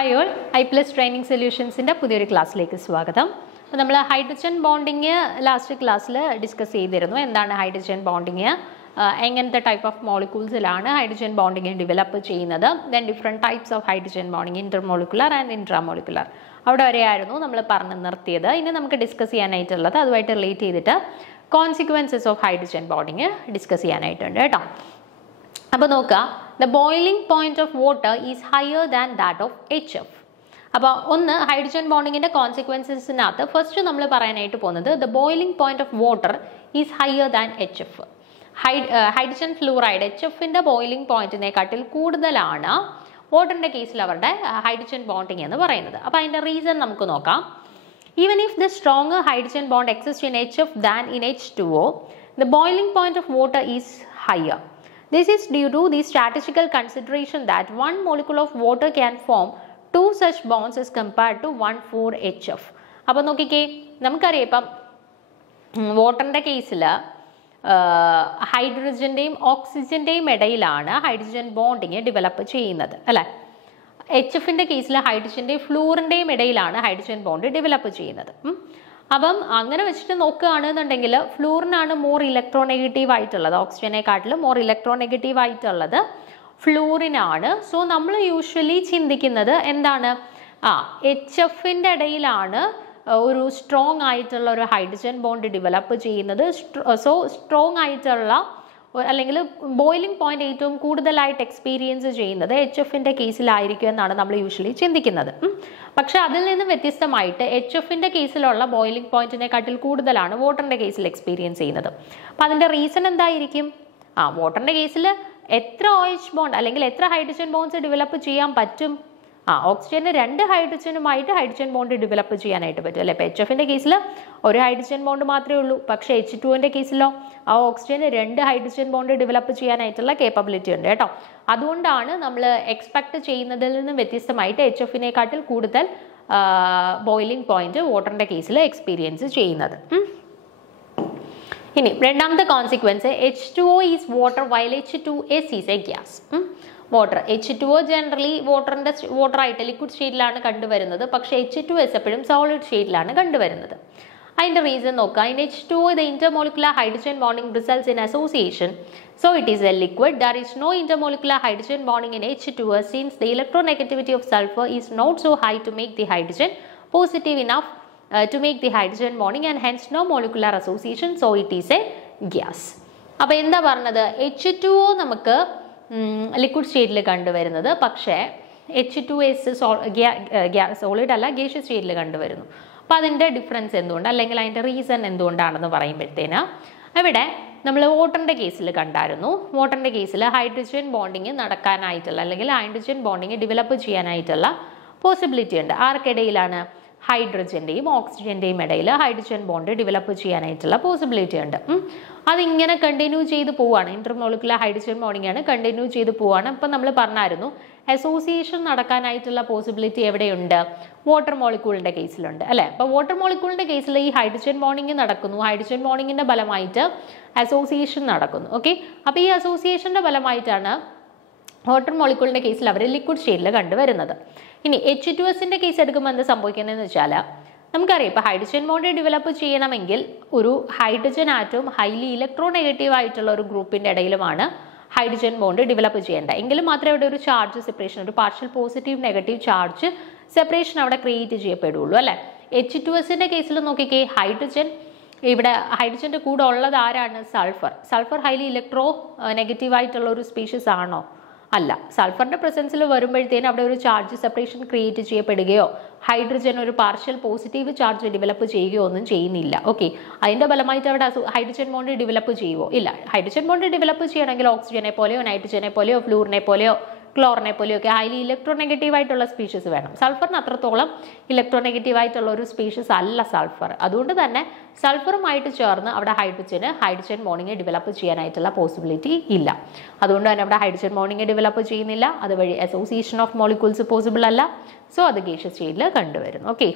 Hi all, iPlus Training Solutions in the Pudiri class like Swagatam. We hydrogen bonding last class discuss and hydrogen bonding the type of molecules hydrogen bonding develop then different types of hydrogen bonding intermolecular and intramolecular. We discuss relate consequences of hydrogen bonding discuss the boiling point of water is higher than that of HF. Now, hydrogen bonding consequences first the boiling point of water is higher than HF. Hydrogen fluoride HF in the boiling point in a cuttle koodalana water in the case of hydrogen bonding in the reason even if the stronger hydrogen bond exists in HF than in H2O, the boiling point of water is higher. This is due to the statistical consideration that one molecule of water can form two such bonds as compared to 1,4-HF. Now, water in the case hydrogen and oxygen hydrogen bonding develop HF in the case hydrogen and fluorine hydrogen bond develop fluorine more electronegative oxygen more electronegative fluorine so we usually chindikkunnathu endana HF inde edayilana oru strong aayittulla oru hydrogen bond develop cheyyunnathu so strong aayittulla അല്ലെങ്കിൽ boiling point ഏറ്റവും കൂടുതലായിട്ട് experience ചെയ്യുന്നത് HF ന്റെ കേസിലായിരിക്കും എന്നാണ് നമ്മൾ usually ചിന്തിക്കുന്നത്. പക്ഷേ അതിൽ നിന്ന് വ്യത്യസ്തമായിട്ട് HF ന്റെ കേസിലുള്ള ബോയിലിംഗ് പോയിന്റിനെക്കാട്ടിൽ കൂടുതലാണ് വാട്ടറിന്റെ കേസിൽ എക്സ്പീരിയൻസ് ചെയ്യുന്നത്. അപ്പോൾ അതിന്റെ റീസൺ എന്തായിരിക്കും? വാട്ടറിന്റെ കേസിൽ എത്ര OH ബോണ്ട് അല്ലെങ്കിൽ എത്ര ഹൈഡ്രജൻ ബോണ്ട്സ് ഡെവലപ്പ് ചെയ്യാൻ പറ്റും? ഓക്സിജന് രണ്ട് ഹൈഡ്രജനുമായിട്ട് ഹൈഡ്രജൻ ബോണ്ട് ഡെവലപ്പ് ചെയ്യാനായിട്ട് പറ്റും അല്ലേ? HF ന്റെ കേസിൽ ഒരു ഹൈഡ്രജൻ ബോണ്ട് മാത്രമേ ഉള്ളൂ. പക്ഷേ H2 ന്റെ കേസിലോ ആ ഓക്സിജന് രണ്ട് ഹൈഡ്രജൻ ബോണ്ട് ഡെവലപ്പ് ചെയ്യാനായിട്ടുള്ള കേപ്പബിലിറ്റി ഉണ്ട് കേട്ടോ. അതുകൊണ്ടാണ് നമ്മൾ എക്സ്പെക്ട് ചെയ്യുന്നതിൽ നിന്ന് വ്യത്യസ്തമായിട്ട് HF നെക്കാട്ടിൽ കൂടുതൽ ബോയിലിംഗ് പോയിന്റ് വാട്ടറിന്റെ കേസിൽ എക്സ്പീരിയൻസ് ചെയ്യുന്നത്. ഇനി രണ്ടാമത്തെ consequence H2O is water while H2S is a gas. Water H2O generally water ആയിട്ട് ലിക്വിഡ് സ്റ്റേറ്റിലാണ് കണ്ടുവരുന്നത്. പക്ഷേ H2S എപ്പോഴും സോളിഡ് സ്റ്റേറ്റിലാണ് കണ്ടുവരുന്നത്. അതിന്റെ റീസൺ നോക്കാം. In H2O the intermolecular hydrogen bonding results in association, so it is a liquid. There is no intermolecular hydrogen bonding in H2S since the electronegativity of sulfur is not so high to make the hydrogen positive enough to make the hydrogen bonding and hence no molecular association, so it is a gas. അപ്പോൾ എന്താ പറഞ്ഞത്? H2O നമുക്ക് liquid സ്റ്റേറ്റിൽ കണ്ടുവരുന്നത്, പക്ഷേ H2S solid അല്ല, gaseous സ്റ്റേറ്റിൽ കണ്ടുവരുന്നു. അപ്പോൾ അതിൻ്റെ ഡിഫറൻസ് എന്തുകൊണ്ട് അല്ലെങ്കിൽ അതിൻ്റെ റീസൺ എന്തുകൊണ്ടാണെന്ന് പറയുമ്പോഴത്തേന് ഇവിടെ നമ്മൾ വാട്ടറിൻ്റെ കേസിൽ കണ്ടായിരുന്നു. വാട്ടറിൻ്റെ കേസിൽ ഹൈഡ്രജൻ ബോണ്ടിങ് നടക്കാനായിട്ടുള്ള അല്ലെങ്കിൽ ഹൈഡ്രജൻ ബോണ്ടിങ് ഡെവലപ്പ് ചെയ്യാനായിട്ടുള്ള പോസിബിലിറ്റി ഉണ്ട്. ആർക്കിടയിലാണ്? ഹൈഡ്രജൻ്റെയും ഓക്സിജൻ്റെയും ഇടയിൽ ഹൈഡ്രജൻ ബോണ്ട് ഡെവലപ്പ് ചെയ്യാനായിട്ടുള്ള പോസിബിലിറ്റി ഉണ്ട്. അതിങ്ങനെ കണ്ടിന്യൂ ചെയ്ത് പോവുകയാണ്. ഇന്റർമോളിക്കുലർ ഹൈഡ്രജൻ ബോണ്ടിങ് ആണ് കണ്ടിന്യൂ ചെയ്ത് പോവുകയാണ്. ഇപ്പം നമ്മൾ പറഞ്ഞായിരുന്നു അസോസിയേഷൻ നടക്കാനായിട്ടുള്ള പോസിബിലിറ്റി എവിടെയുണ്ട്? വാട്ടർ മോളിക്യൂളിൻ്റെ കേസിലുണ്ട് അല്ലേ? അപ്പോൾ വാട്ടർ മോളിക്യൂളിൻ്റെ കേസിൽ ഈ ഹൈഡ്രജൻ ബോണ്ടിങ് നടക്കുന്നു. ഹൈഡ്രജൻ ബോണ്ടിങ്ങിൻ്റെ ഫലമായിട്ട് അസോസിയേഷൻ നടക്കുന്നു. ഓക്കെ, അപ്പോൾ ഈ അസോസിയേഷൻ്റെ ഫലമായിട്ടാണ് വാട്ടർ മോളിക്യൂളിൻ്റെ കേസിൽ അവർ ലിക്വിഡ് സ്റ്റേറ്റിൽ കണ്ടുവരുന്നത്. ഇനി H2S കേസ് എടുക്കുമ്പോൾ എന്ത് സംഭവിക്കുന്നതെന്ന് വെച്ചാൽ നമുക്കറിയാം, ഇപ്പോൾ ഹൈഡ്രജൻ ബോണ്ട് ഡെവലപ്പ് ചെയ്യണമെങ്കിൽ ഒരു ഹൈഡ്രജൻ ആറ്റവും ഹൈലി ഇലക്ട്രോനെഗറ്റീവ് ആയിട്ടുള്ള ഒരു ഗ്രൂപ്പിൻ്റെ ഇടയിലുമാണ് ഹൈഡ്രജൻ ബോണ്ട് ഡെവലപ്പ് ചെയ്യേണ്ടത്. എങ്കിലും മാത്രമേ അവിടെ ഒരു ചാർജ് സെപ്പറേഷൻ, ഒരു പോസിറ്റീവ് നെഗറ്റീവ് ചാർജ് സെപ്പറേഷൻ അവിടെ ക്രിയേറ്റ് ചെയ്യപ്പെടുള്ളൂ അല്ലേ? H2S കേസിൽ നോക്കിക്കേ, ഇവിടെ ഹൈഡ്രജൻ്റെ കൂടെ ഉള്ളത് ആരാണ്? സൾഫർ ഹൈലി ഇലക്ട്രോ നെഗറ്റീവ് ആയിട്ടുള്ള ഒരു സ്പീഷീസ് ആണോ? അല്ല. സൾഫറിന്റെ പ്രസൻസിൽ വരുമ്പോഴത്തേനും അവിടെ ഒരു ചാർജ് സെപ്പറേഷൻ ക്രിയേറ്റ് ചെയ്യപ്പെടുകയോ ഹൈഡ്രജൻ ഒരു പാർഷ്യൽ പോസിറ്റീവ് ചാർജ് ഡെവലപ്പ് ചെയ്യുകയോ ഒന്നും ചെയ്യുന്നില്ല. ഓക്കെ, അതിന്റെ ഫലമായിട്ട് അവിടെ ഹൈഡ്രജൻ ബോണ്ട് ഡെവലപ്പ് ചെയ്യുമോ? ഇല്ല. ഹൈഡ്രജൻ ബോണ്ട് ഡെവലപ്പ് ചെയ്യണമെങ്കിൽ ഓക്സിജനെ പോലെയോ നൈട്രജനെ പോലെയോ ഫ്ലൂറിനെ പോലെയോ ക്ലോറിനെ പോലെയോ ഒക്കെ ഹൈലി ഇലക്ട്രോനെഗറ്റീവ് ആയിട്ടുള്ള സ്പീഷീസ് വേണം. സൾഫറിന് അത്രത്തോളം ഇലക്ട്രോനെഗറ്റീവ് ആയിട്ടുള്ള ഒരു സ്പീഷീസ് അല്ല സൾഫർ. അതുകൊണ്ട് തന്നെ സൾഫറുമായിട്ട് ചേർന്ന് അവിടെ ഹൈഡ്രജൻ ബോണ്ടിങ് ഡെവലപ്പ് ചെയ്യാനായിട്ടുള്ള പോസിബിലിറ്റി ഇല്ല. അതുകൊണ്ട് തന്നെ അവിടെ ഹൈഡ്രജൻ ബോണ്ടിങ് ഡെവലപ്പ് ചെയ്യുന്നില്ല. അതുവഴി അസോസിയേഷൻ ഓഫ് മോളിക്യൂൾസ് പോസിബിൾ അല്ല. സോ അത് ഗേഷ്യസ് സ്റ്റേറ്റിൽ കണ്ടുവരുന്നു. ഓക്കെ,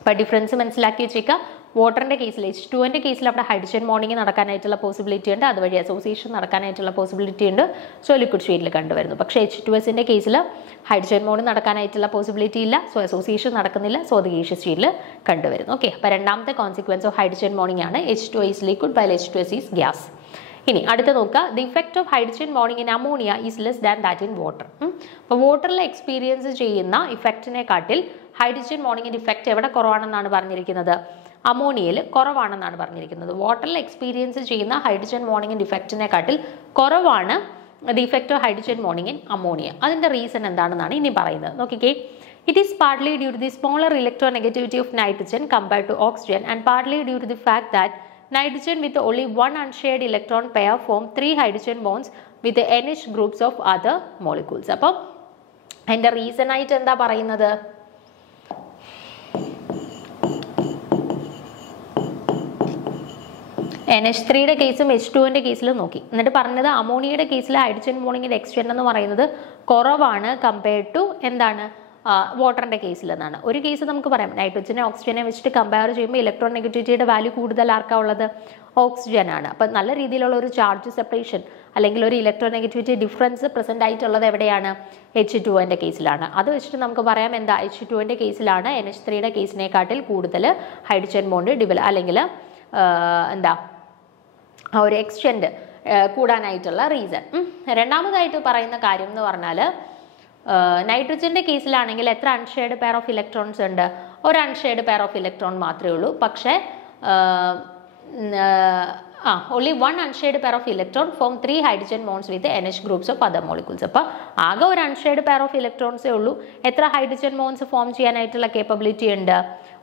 അപ്പോൾ ഡിഫറൻസ് മനസ്സിലാക്കി വെച്ചേക്കാം. വാട്ടറിൻ്റെ കേസിൽ H2O കേസിൽ അവിടെ ഹൈഡ്രജൻ ബോണ്ടിങ് നടക്കാനായിട്ടുള്ള പോസിബിലിറ്റി ഉണ്ട്, അതുവഴി അസോസിയേഷൻ നടക്കാനായിട്ടുള്ള പോസിബിലിറ്റി ഉണ്ട്. സോ ലിക്വിഡ് സ്റ്റേറ്റിൽ കണ്ടുവരുന്നു. പക്ഷേ H2Sൻ്റെ കേസിൽ ഹൈഡ്രജൻ ബോണ്ട് നടക്കാനായിട്ടുള്ള പോസിബിലിറ്റി ഇല്ല, സോ അസോസിയേഷൻ നടക്കുന്നില്ല, സോ അത് ഗേഷ്യസ് സ്റ്റേറ്റിൽ കണ്ടുവരുന്നു. ഓക്കെ, അപ്പോൾ രണ്ടാമത്തെ കോൺസിക്വൻസ് ഓഫ് ഹൈഡ്രജൻ ബോണ്ടിങ് ആണ് H2O is liquid while H2S is gas. ഇനി അടുത്ത നോക്കുക, the effect of hydrogen bonding in ammonia is less than that in water. അപ്പോൾ വാട്ടറിൽ എക്സ്പീരിയൻസ് ചെയ്യുന്ന ഇഫക്റ്റിനെക്കാട്ടിൽ ഹൈഡ്രജൻ ബോണ്ടിങ്ങിൻ്റെ ഇഫക്റ്റ് എവിടെ കുറവാണെന്നാണ് പറഞ്ഞിരിക്കുന്നത്? അമോണിയയിൽ കുറവാണെന്നാണ് പറഞ്ഞിരിക്കുന്നത്. വാട്ടറിൽ എക്സ്പീരിയൻസ് ചെയ്യുന്ന ഹൈഡ്രജൻ ബോണ്ടിങ്ങിൻ്റെ ഇഫക്റ്റിനെക്കാട്ടിൽ കുറവാണ് the effect of hydrogen bonding in ammonia. അതിൻ്റെ റീസൺ എന്താണെന്നാണ് ഇനി പറയുന്നത്. നോക്കിക്കേ, it is partly due to the smaller electronegativity of nitrogen compared to oxygen and partly due to the fact that nitrogen with only one unshared electron pair form 3 hydrogen bonds with the NH groups of other molecules. അപ്പോൾ അതിൻ്റെ reason ആയിട്ട് എന്താ പറയുന്നത്? NH3യുടെ കേസും H2Oൻ്റെ കേസിലും നോക്കി, എന്നിട്ട് പറഞ്ഞത് അമോണിയയുടെ കേസിൽ ഹൈഡ്രജൻ ബോണ്ടിങ്ങിൻ്റെ എക്സ്റ്റെൻഡ് എന്ന് പറയുന്നത് കുറവാണ് കമ്പയർഡ് ടു എന്താണ് വാട്ടറിൻ്റെ കേസിൽ എന്നാണ്. ഒരു കേസ് നമുക്ക് പറയാം, നൈട്രജനെ ഓക്സിജനെ വെച്ചിട്ട് കമ്പയർ ചെയ്യുമ്പോൾ ഇലക്ട്രോൺ നെഗറ്റിവിറ്റിയുടെ വാല്യൂ കൂടുതൽ ആർക്കാ ഉള്ളത്? ഓക്സിജൻ ആണ്. അപ്പം നല്ല രീതിയിലുള്ള ഒരു ചാർജ് സെപ്പറേഷൻ അല്ലെങ്കിൽ ഒരു ഇലക്ട്രോൺ നെഗറ്റിവിറ്റി ഡിഫറൻസ് പ്രസന്റ് ആയിട്ടുള്ളത് എവിടെയാണ്? H2Oൻ്റെ കേസിലാണ്. അത് വെച്ചിട്ട് നമുക്ക് പറയാം എന്താ, H2Oൻ്റെ കേസിലാണ് NH3യുടെ കേസിനെക്കാട്ടിൽ കൂടുതൽ ഹൈഡ്രജൻ ബോണ്ട് അല്ലെങ്കിൽ എന്താ ആ ഒരു എക്സ്റ്റെൻഡ് കൂടാനായിട്ടുള്ള റീസൺ. രണ്ടാമതായിട്ട് പറയുന്ന കാര്യം എന്ന് പറഞ്ഞാൽ, നൈട്രജൻ്റെ കേസിലാണെങ്കിൽ എത്ര അൺഷെയർഡ് പെയർ ഓഫ് ഇലക്ട്രോൺസ് ഉണ്ട്? ഒരു അൺഷെയർഡ് പെയർ ഓഫ് ഇലക്ട്രോൺ മാത്രമേ ഉള്ളൂ. പക്ഷേ only one unshared pair of electron form 3 hydrogen bonds with the NH groups of other molecules. അപ്പോൾ ആകെ ഒരു അൺഷെയർഡ് പെയർ ഓഫ് ഇലക്ട്രോൺസേ ഉള്ളൂ. എത്ര ഹൈഡ്രജൻ ബോൺസ് ഫോം ചെയ്യാനായിട്ടുള്ള കേപ്പബിലിറ്റി ഉണ്ട്?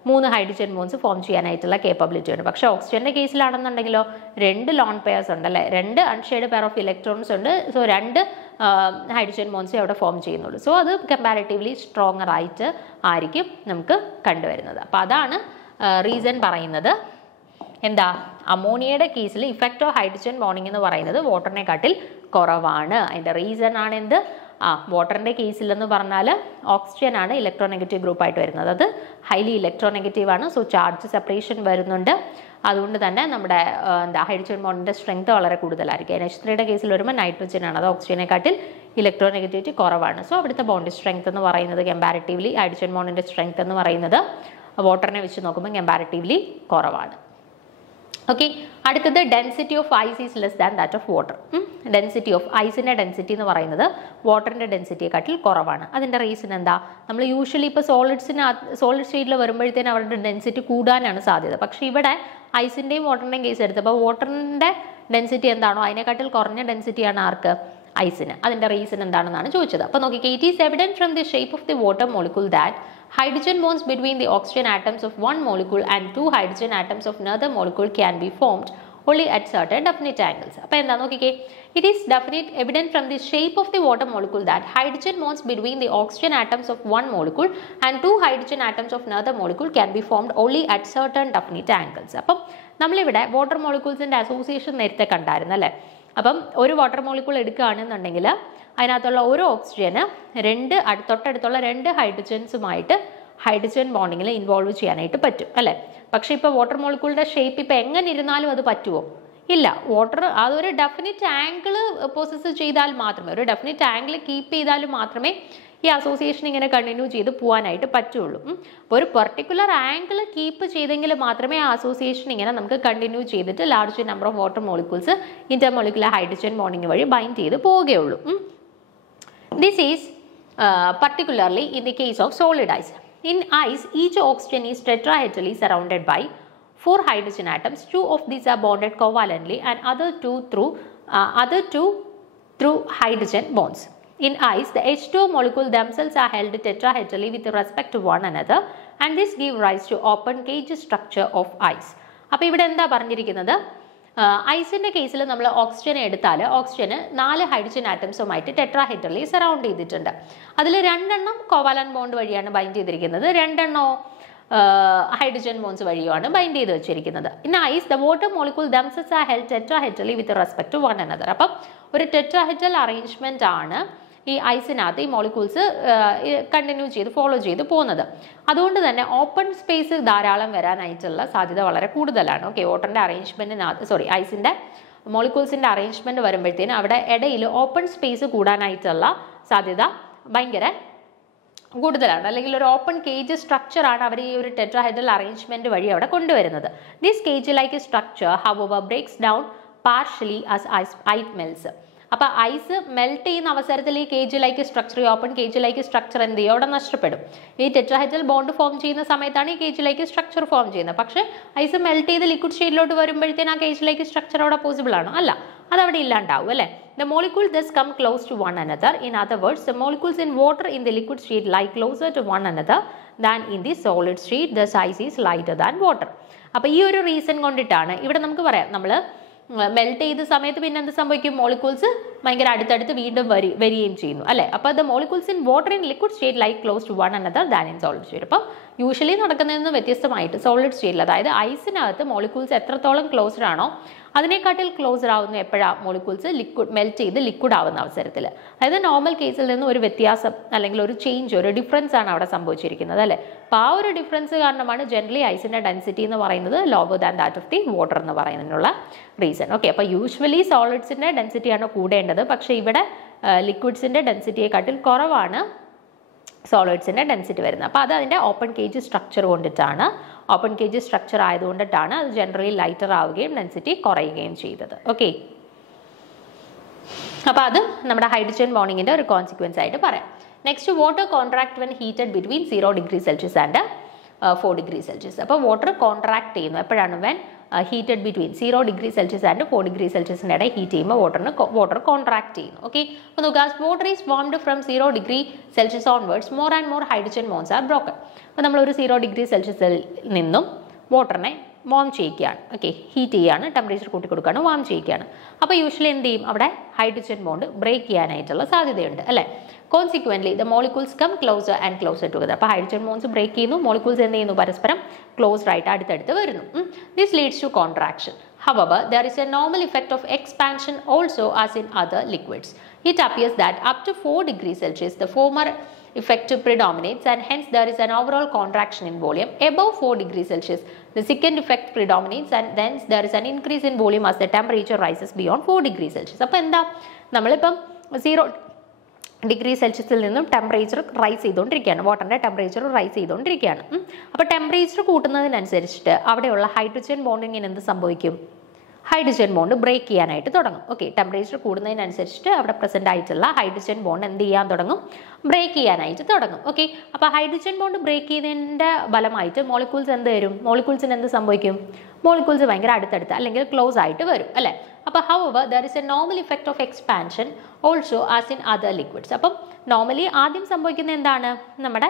3 ഹൈഡ്രജൻ ബോൺസ് ഫോം ചെയ്യാനായിട്ടുള്ള കേപ്പബിലിറ്റി ഉണ്ട്. പക്ഷേ ഓക്സിജൻ്റെ കേസിലാണെന്നുണ്ടെങ്കിലോ 2 ലോൺ പെയർസ് ഉണ്ട് അല്ലേ, 2 അൺഷെയർഡ് പെയർ ഓഫ് ഇലക്ട്രോൺസ് ഉണ്ട്. സോ 2 ഹൈഡ്രജൻ ബോൺസേ അവിടെ ഫോം ചെയ്യുന്നുള്ളൂ. സോ അത് കമ്പാരിറ്റീവ്ലി സ്ട്രോങ്ങർ ആയിട്ട് ആയിരിക്കും നമുക്ക് കണ്ടുവരുന്നത്. അപ്പോൾ അതാണ് റീസൺ പറയുന്നത്. എന്താ, അമോണിയയുടെ കേസിൽ ഇഫക്റ്റ് ഓഫ് ഹൈഡ്രജൻ ബോണ്ടിങ് എന്ന് പറയുന്നത് വാട്ടറിനെക്കാട്ടിൽ കുറവാണ്. അതിൻ്റെ റീസൺ ആണ് എന്ത്? വാട്ടറിൻ്റെ കേസിലെന്ന് പറഞ്ഞാൽ ഓക്സിജൻ ആണ് ഇലക്ട്രോനെഗറ്റീവ് ഗ്രൂപ്പായിട്ട് വരുന്നത്. അത് ഹൈലി ഇലക്ട്രോനെഗറ്റീവ് ആണ്. സോ ചാർജ് സെപ്പറേഷൻ വരുന്നുണ്ട്. അതുകൊണ്ട് തന്നെ നമ്മുടെ ഹൈഡ്രജൻ ബോണ്ടിൻ്റെ സ്ട്രെങ്ത് വളരെ കൂടുതലായിരിക്കും. NH3യുടെ കേസിൽ വരുമ്പോൾ നൈട്രജൻ ആണ്, അത് ഓക്സിജനെക്കാട്ടിൽ ഇലക്ട്രോനെഗറ്റിവിറ്റി കുറവാണ്. സോ അവിടുത്തെ ബോണ്ട് സ്ട്രെങ്ത് എന്ന് പറയുന്നത് കമ്പാരിറ്റീവ്ലി ഹൈഡ്രജൻ ബോണ്ടിൻ്റെ സ്ട്രെങ്ത് എന്ന് പറയുന്നത് വാട്ടറിനെ വെച്ച് നോക്കുമ്പോൾ കമ്പാരിറ്റീവ്ലി കുറവാണ്. ഓക്കെ, അടുത്തത് density of ice is less than that of water. Density of ഐസിൻ്റെ ഡെൻസിറ്റി എന്ന് പറയുന്നത് വാട്ടറിൻ്റെ ഡെൻസിറ്റിയെക്കാട്ടിൽ കുറവാണ്. അതിൻ്റെ റീസൺ എന്താ? നമ്മൾ യൂഷ്വലി ഇപ്പോൾ സോളിഡ് സ്റ്റേറ്റിൽ വരുമ്പോഴത്തേനും അവരുടെ ഡെൻസിറ്റി കൂടാനാണ് സാധ്യത. പക്ഷേ ഇവിടെ ഐസിൻ്റെയും വാട്ടറിൻ്റെയും കേസ് എടുത്തപ്പോൾ വാട്ടറിൻ്റെ ഡെൻസിറ്റി എന്താണോ അതിനെക്കാട്ടിൽ കുറഞ്ഞ ഡെൻസിറ്റിയാണ് ആർക്ക്? ഐസിന്. അതിൻ്റെ റീസൺ എന്താണെന്നാണ് ചോദിച്ചത്. അപ്പോൾ നോക്കിക്കേ, it is evident from the shape of the water molecule that hydrogen bonds between the oxygen atoms of one molecule and 2 hydrogen atoms of another molecule can be formed only at certain definite angles. അപ്പോൾ എന്താ നോക്കിക്കേ, it is evident from the shape of the water molecule that hydrogen bonds between the oxygen atoms of one molecule and 2 hydrogen atoms of another molecule can be formed only at certain definite angles. അപ്പം നമ്മളിവിടെ water മോളിക്യൂൾസിൻ്റെ association നേരത്തെ കണ്ടായിരുന്നു അല്ലേ. അപ്പം ഒരു water molecule എടുക്കുകയാണെന്നുണ്ടെങ്കിൽ അതിനകത്തുള്ള ഒരു ഓക്സിജന് തൊട്ടടുത്തുള്ള 2 ഹൈഡ്രജൻസുമായിട്ട് ഹൈഡ്രജൻ ബോണ്ടിങ്ങിൽ ഇൻവോൾവ് ചെയ്യാനായിട്ട് പറ്റും അല്ലേ. പക്ഷേ ഇപ്പോൾ വാട്ടർ മോളിക്യൂളിൻ്റെ ഷേപ്പ് ഇപ്പോൾ എങ്ങനെ ഇരുന്നാലും അത് പറ്റുമോ? ഇല്ല. വാട്ടർ അതൊരു ഡെഫിനിറ്റ് ആംഗിൾ പൊസസ് ചെയ്താൽ മാത്രമേ, ഒരു ഡെഫിനിറ്റ് ആംഗിൾ കീപ്പ് ചെയ്താൽ മാത്രമേ ഈ അസോസിയേഷൻ ഇങ്ങനെ കണ്ടിന്യൂ ചെയ്ത് പോകാനായിട്ട് പറ്റുള്ളൂ. അപ്പോൾ ഒരു പെർട്ടിക്കുലർ ആംഗിൾ കീപ്പ് ചെയ്തെങ്കിൽ മാത്രമേ ആ അസോസിയേഷൻ ഇങ്ങനെ നമുക്ക് കണ്ടിന്യൂ ചെയ്തിട്ട് large number of water molecules intermolecular hydrogen bonding വഴി ബൈൻഡ് ചെയ്ത് പോവുകയുള്ളൂ. This is particularly in the case of solid ice. In ice, each oxygen is tetrahedrally surrounded by 4 hydrogen atoms. 2 of these are bonded covalently and other two through hydrogen bonds. In ice, the H2O molecule themselves are held tetrahedrally with respect to one another, and this gives rise to open cage structure of ice. അപ്പോൾ ഇവിടെ എന്താ പറഞ്ഞിരിക്കുന്നത്? ഐസിൻ്റെ കേസിൽ നമ്മൾ ഓക്സിജനെ എടുത്താൽ ഓക്സിജന് 4 hydrogen ആറ്റംസുമായിട്ട് ടെട്രാഹെഡ്രലി surround ചെയ്തിട്ടുണ്ട്. അതിൽ 2 covalent bond വഴിയാണ് ബൈൻഡ് ചെയ്തിരിക്കുന്നത്, 2 ഹൈഡ്രജൻ ബോൺസ് വഴിയാണ് ബൈൻഡ് ചെയ്ത് വെച്ചിരിക്കുന്നത്. In ice the water molecule themselves are held tetrahedrally with respect to one another. അപ്പം ഒരു ടെട്രാഹെഡ്രൽ അറേഞ്ച്മെന്റ് ആണ് ഈ ഐസിനകത്ത് ഈ മോളിക്യൂൾസ് കണ്ടിന്യൂ ചെയ്ത് ഫോളോ ചെയ്ത് പോകുന്നത്. അതുകൊണ്ട് തന്നെ ഓപ്പൺ സ്പേസ് ധാരാളം വരാനായിട്ടുള്ള സാധ്യത വളരെ കൂടുതലാണ്. ഓക്കെ, വാട്ടറിൻ്റെ അറേഞ്ച്മെൻറ്റിനകത്ത് ഐസിൻ്റെ മോളിക്യൂൾസിൻ്റെ അറേഞ്ച്മെൻറ്റ് വരുമ്പോഴത്തേനും അവിടെ ഇടയിൽ ഓപ്പൺ സ്പേസ് കൂടാനായിട്ടുള്ള സാധ്യത ഭയങ്കര കൂടുതലാണ്. അല്ലെങ്കിൽ ഒരു ഓപ്പൺ കേജ് സ്ട്രക്ചറാണ് അവർ ഈ ഒരു ടെട്രാഹെഡ്രൽ അറേഞ്ച്മെൻറ്റ് വഴി അവിടെ കൊണ്ടുവരുന്നത്. This cage like structure however breaks down partially as ice melts. അപ്പോൾ ഐസ് മെൽറ്റ് ചെയ്യുന്ന അവസരത്തിൽ ഈ കേജ് ലൈക്ക് സ്ട്രക്ചർ, ഈ ഓപ്പൺ കേജ് ലൈക്ക് സ്ട്രക്ചർ എന്ത് ചെയ്യും, അവിടെ നഷ്ടപ്പെടും. ഈ ടെട്രാഹെഡ്രൽ ബോണ്ട് ഫോം ചെയ്യുന്ന സമയത്താണ് ഈ കേജ് ലൈക്ക് സ്ട്രക്ചർ ഫോം ചെയ്യുന്നത്. പക്ഷേ ഐസ് മെൽറ്റ് ചെയ്ത് ലിക്വിഡ് സ്റ്റേറ്റിലോട്ട് വരുമ്പോഴത്തേനും ആ കേജ് ലൈക്ക് സ്ട്രക്ചർ അവിടെ പോസിബിൾ ആണോ? അല്ല, അതവിടെ ഇല്ലാണ്ടാവും അല്ലേ. The molecules thus come close to one another. In other words, the molecules in water in the liquid state lie closer to one another than in the solid state. Thus ice is lighter than water. അപ്പോൾ ഈ ഒരു reason കൊണ്ടിട്ടാണ് ഇവിടെ നമുക്ക് പറയാം, നമ്മൾ melt ചെയ്ത സമയത്ത് പിന്നെ എന്ത് സംഭവിക്കും, മോളിക്യൂൾസ് ഭയങ്കര അടുത്തടുത്ത് വീണ്ടും വരികയും ചെയ്യുന്നു അല്ലേ. അപ്പോൾ the molecules in water in liquid state like close to one another than in solid state. അപ്പം യൂഷ്വലി നടക്കുന്നതിൽ നിന്ന് വ്യത്യസ്തമായിട്ട് സോളിഡ് സ്റ്റേറ്റിൽ, അതായത് ഐസിനകത്ത് മോളിക്യൂൾസ് എത്രത്തോളം ക്ലോസ്ഡ് ആണോ അതിനെക്കാട്ടിൽ ക്ലോസർ ആവുന്ന എപ്പോഴാണ്, മോളിക്യൂൾസ് മെൽറ്റ് ചെയ്ത് ലിക്വിഡ് ആവുന്ന അവസരത്തിൽ. അതായത് നോർമൽ കേസിൽ നിന്ന് ഒരു വ്യത്യാസം അല്ലെങ്കിൽ ഒരു ചേഞ്ച്, ഒരു ഡിഫറൻസ് ആണ് അവിടെ സംഭവിച്ചിരിക്കുന്നത് അല്ലേ. അപ്പോൾ ആ ഒരു ഡിഫറൻസ് കാരണമാണ് ജനറലി ഐസിൻ്റെ ഡെൻസിറ്റി എന്ന് പറയുന്നത് lower than that of the water എന്ന് പറയുന്നതിനുള്ള റീസൺ. ഓക്കെ, അപ്പോൾ യൂഷ്വലി സോളിഡ്സിൻ്റെ ഡെൻസിറ്റിയാണ് കൂടേണ്ടത്, പക്ഷേ ഇവിടെ ലിക്വിഡ്സിൻ്റെ ഡെൻസിറ്റിയെക്കാട്ടിൽ കുറവാണ് സോളിഡ്സിൻ്റെ ഡെൻസിറ്റി വരുന്നത്. അപ്പോൾ അത് അതിൻ്റെ ഓപ്പൺ കേജ് സ്ട്രക്ചർ കൊണ്ടിട്ടാണ്, ഓപ്പൺ കേജ് സ്ട്രക്ചർ ആയതുകൊണ്ടിട്ടാണ് അത് ജനറലി ലൈറ്റർ ആവുകയും ഡെൻസിറ്റി കുറയുകയും ചെയ്തത്. ഓക്കെ, അപ്പോൾ അത് നമ്മുടെ ഹൈഡ്രജൻ ബോണ്ടിങ്ങിൻ്റെ ഒരു കോൺസിക്വൻസ് ആയിട്ട് പറയാം. Next, water contract when heated between 0 degree Celsius and 4 degree Celsius. അപ്പോൾ വാട്ടർ കോൺട്രാക്ട് ചെയ്യുന്നു എപ്പോഴാണ്, when heated between 0 degree Celsius and 4 degree സെൽഷ്യസിൻ്റെ ഇടയിൽ ഹീറ്റ് ചെയ്യുമ്പോൾ വാട്ടർ കോൺട്രാക്ട് ചെയ്യുന്നു. ഓക്കെ, അപ്പോൾ നോക്കുക, water is warmed from 0 degree Celsius onwards more and more hydrogen bonds are broken. അപ്പോൾ നമ്മളൊരു 0 ഡിഗ്രി സെൽഷ്യസിൽ നിന്നും വാട്ടറിനെ വാം ചെയ്യിക്കുകയാണ്. ഓക്കെ, ഹീറ്റ് ചെയ്യുകയാണ്, ടെമ്പറേച്ചർ കൂട്ടി കൊടുക്കുകയാണ്, വാം ചെയ്യിക്കുകയാണ്. അപ്പോൾ യൂഷ്വലി എന്ത് ചെയ്യും, അവിടെ ഹൈഡ്രജൻ ബോണ്ട് ബ്രേക്ക് ചെയ്യാനായിട്ടുള്ള സാധ്യതയുണ്ട് അല്ലേ. Consequently the molecules come closer and closer together. അപ്പോൾ ഹൈഡ്രജൻ ബോൺസ് ബ്രേക്ക് ചെയ്യുന്നു, മോളിക്യൂൾസ് എന്ത് ചെയ്യുന്നു, പരസ്പരം ക്ലോസ്ഡ് ആയിട്ട് അടുത്തടുത്ത് വരുന്നു. This leads to contraction. However, there is a normal effect of expansion also as in other liquids. It appears that up to 4 degrees Celsius, the former effect predominates and hence there is an overall contraction in volume. Above 4 degrees Celsius, the second effect predominates and thence there is an increase in volume as the temperature rises beyond 4 degrees Celsius. അപ്പോൾ എന്താ, നമ്മളിപ്പം 0 degree സെൽഷ്യസിൽ നിന്നും temperature rise ചെയ്തുകൊണ്ടിരിക്കുകയാണ്, വാട്ടറിൻ്റെ temperature rise ചെയ്തുകൊണ്ടിരിക്കുകയാണ്. അപ്പോൾ temperature കൂട്ടുന്നതിനനുസരിച്ചിട്ട് അവിടെയുള്ള ഹൈഡ്രജൻ ബോണ്ടിങ്ങിന് എന്ത് സംഭവിക്കും, ഹൈഡ്രജൻ ബോണ്ട് ബ്രേക്ക് ചെയ്യാനായിട്ട് തുടങ്ങും. ഓക്കെ, ടെമ്പറേച്ചർ കൂടുന്നതിനനുസരിച്ചിട്ട് അവിടെ പ്രസൻ്റ് ആയിട്ടുള്ള ഹൈഡ്രജൻ ബോണ്ട് എന്ത് ചെയ്യാൻ തുടങ്ങും, ബ്രേക്ക് ചെയ്യാനായിട്ട് തുടങ്ങും. ഓക്കെ, അപ്പോൾ ഹൈഡ്രജൻ ബോണ്ട് ബ്രേക്ക് ചെയ്യുന്നതിൻ്റെ ഫലമായിട്ട് മോളിക്യൂൾസ് എന്ത് വരും, മോളിക്യൂൾസിന് എന്ത് സംഭവിക്കും, മോളിക്യൂൾസ് ഭയങ്കര അടുത്തടുത്ത് അല്ലെങ്കിൽ ക്ലോസ് ആയിട്ട് വരും അല്ലേ. അപ്പോൾ however there is a normal effect of expansion also as in other liquids. അപ്പം നോർമലി ആദ്യം സംഭവിക്കുന്നത് എന്താണ്, നമ്മുടെ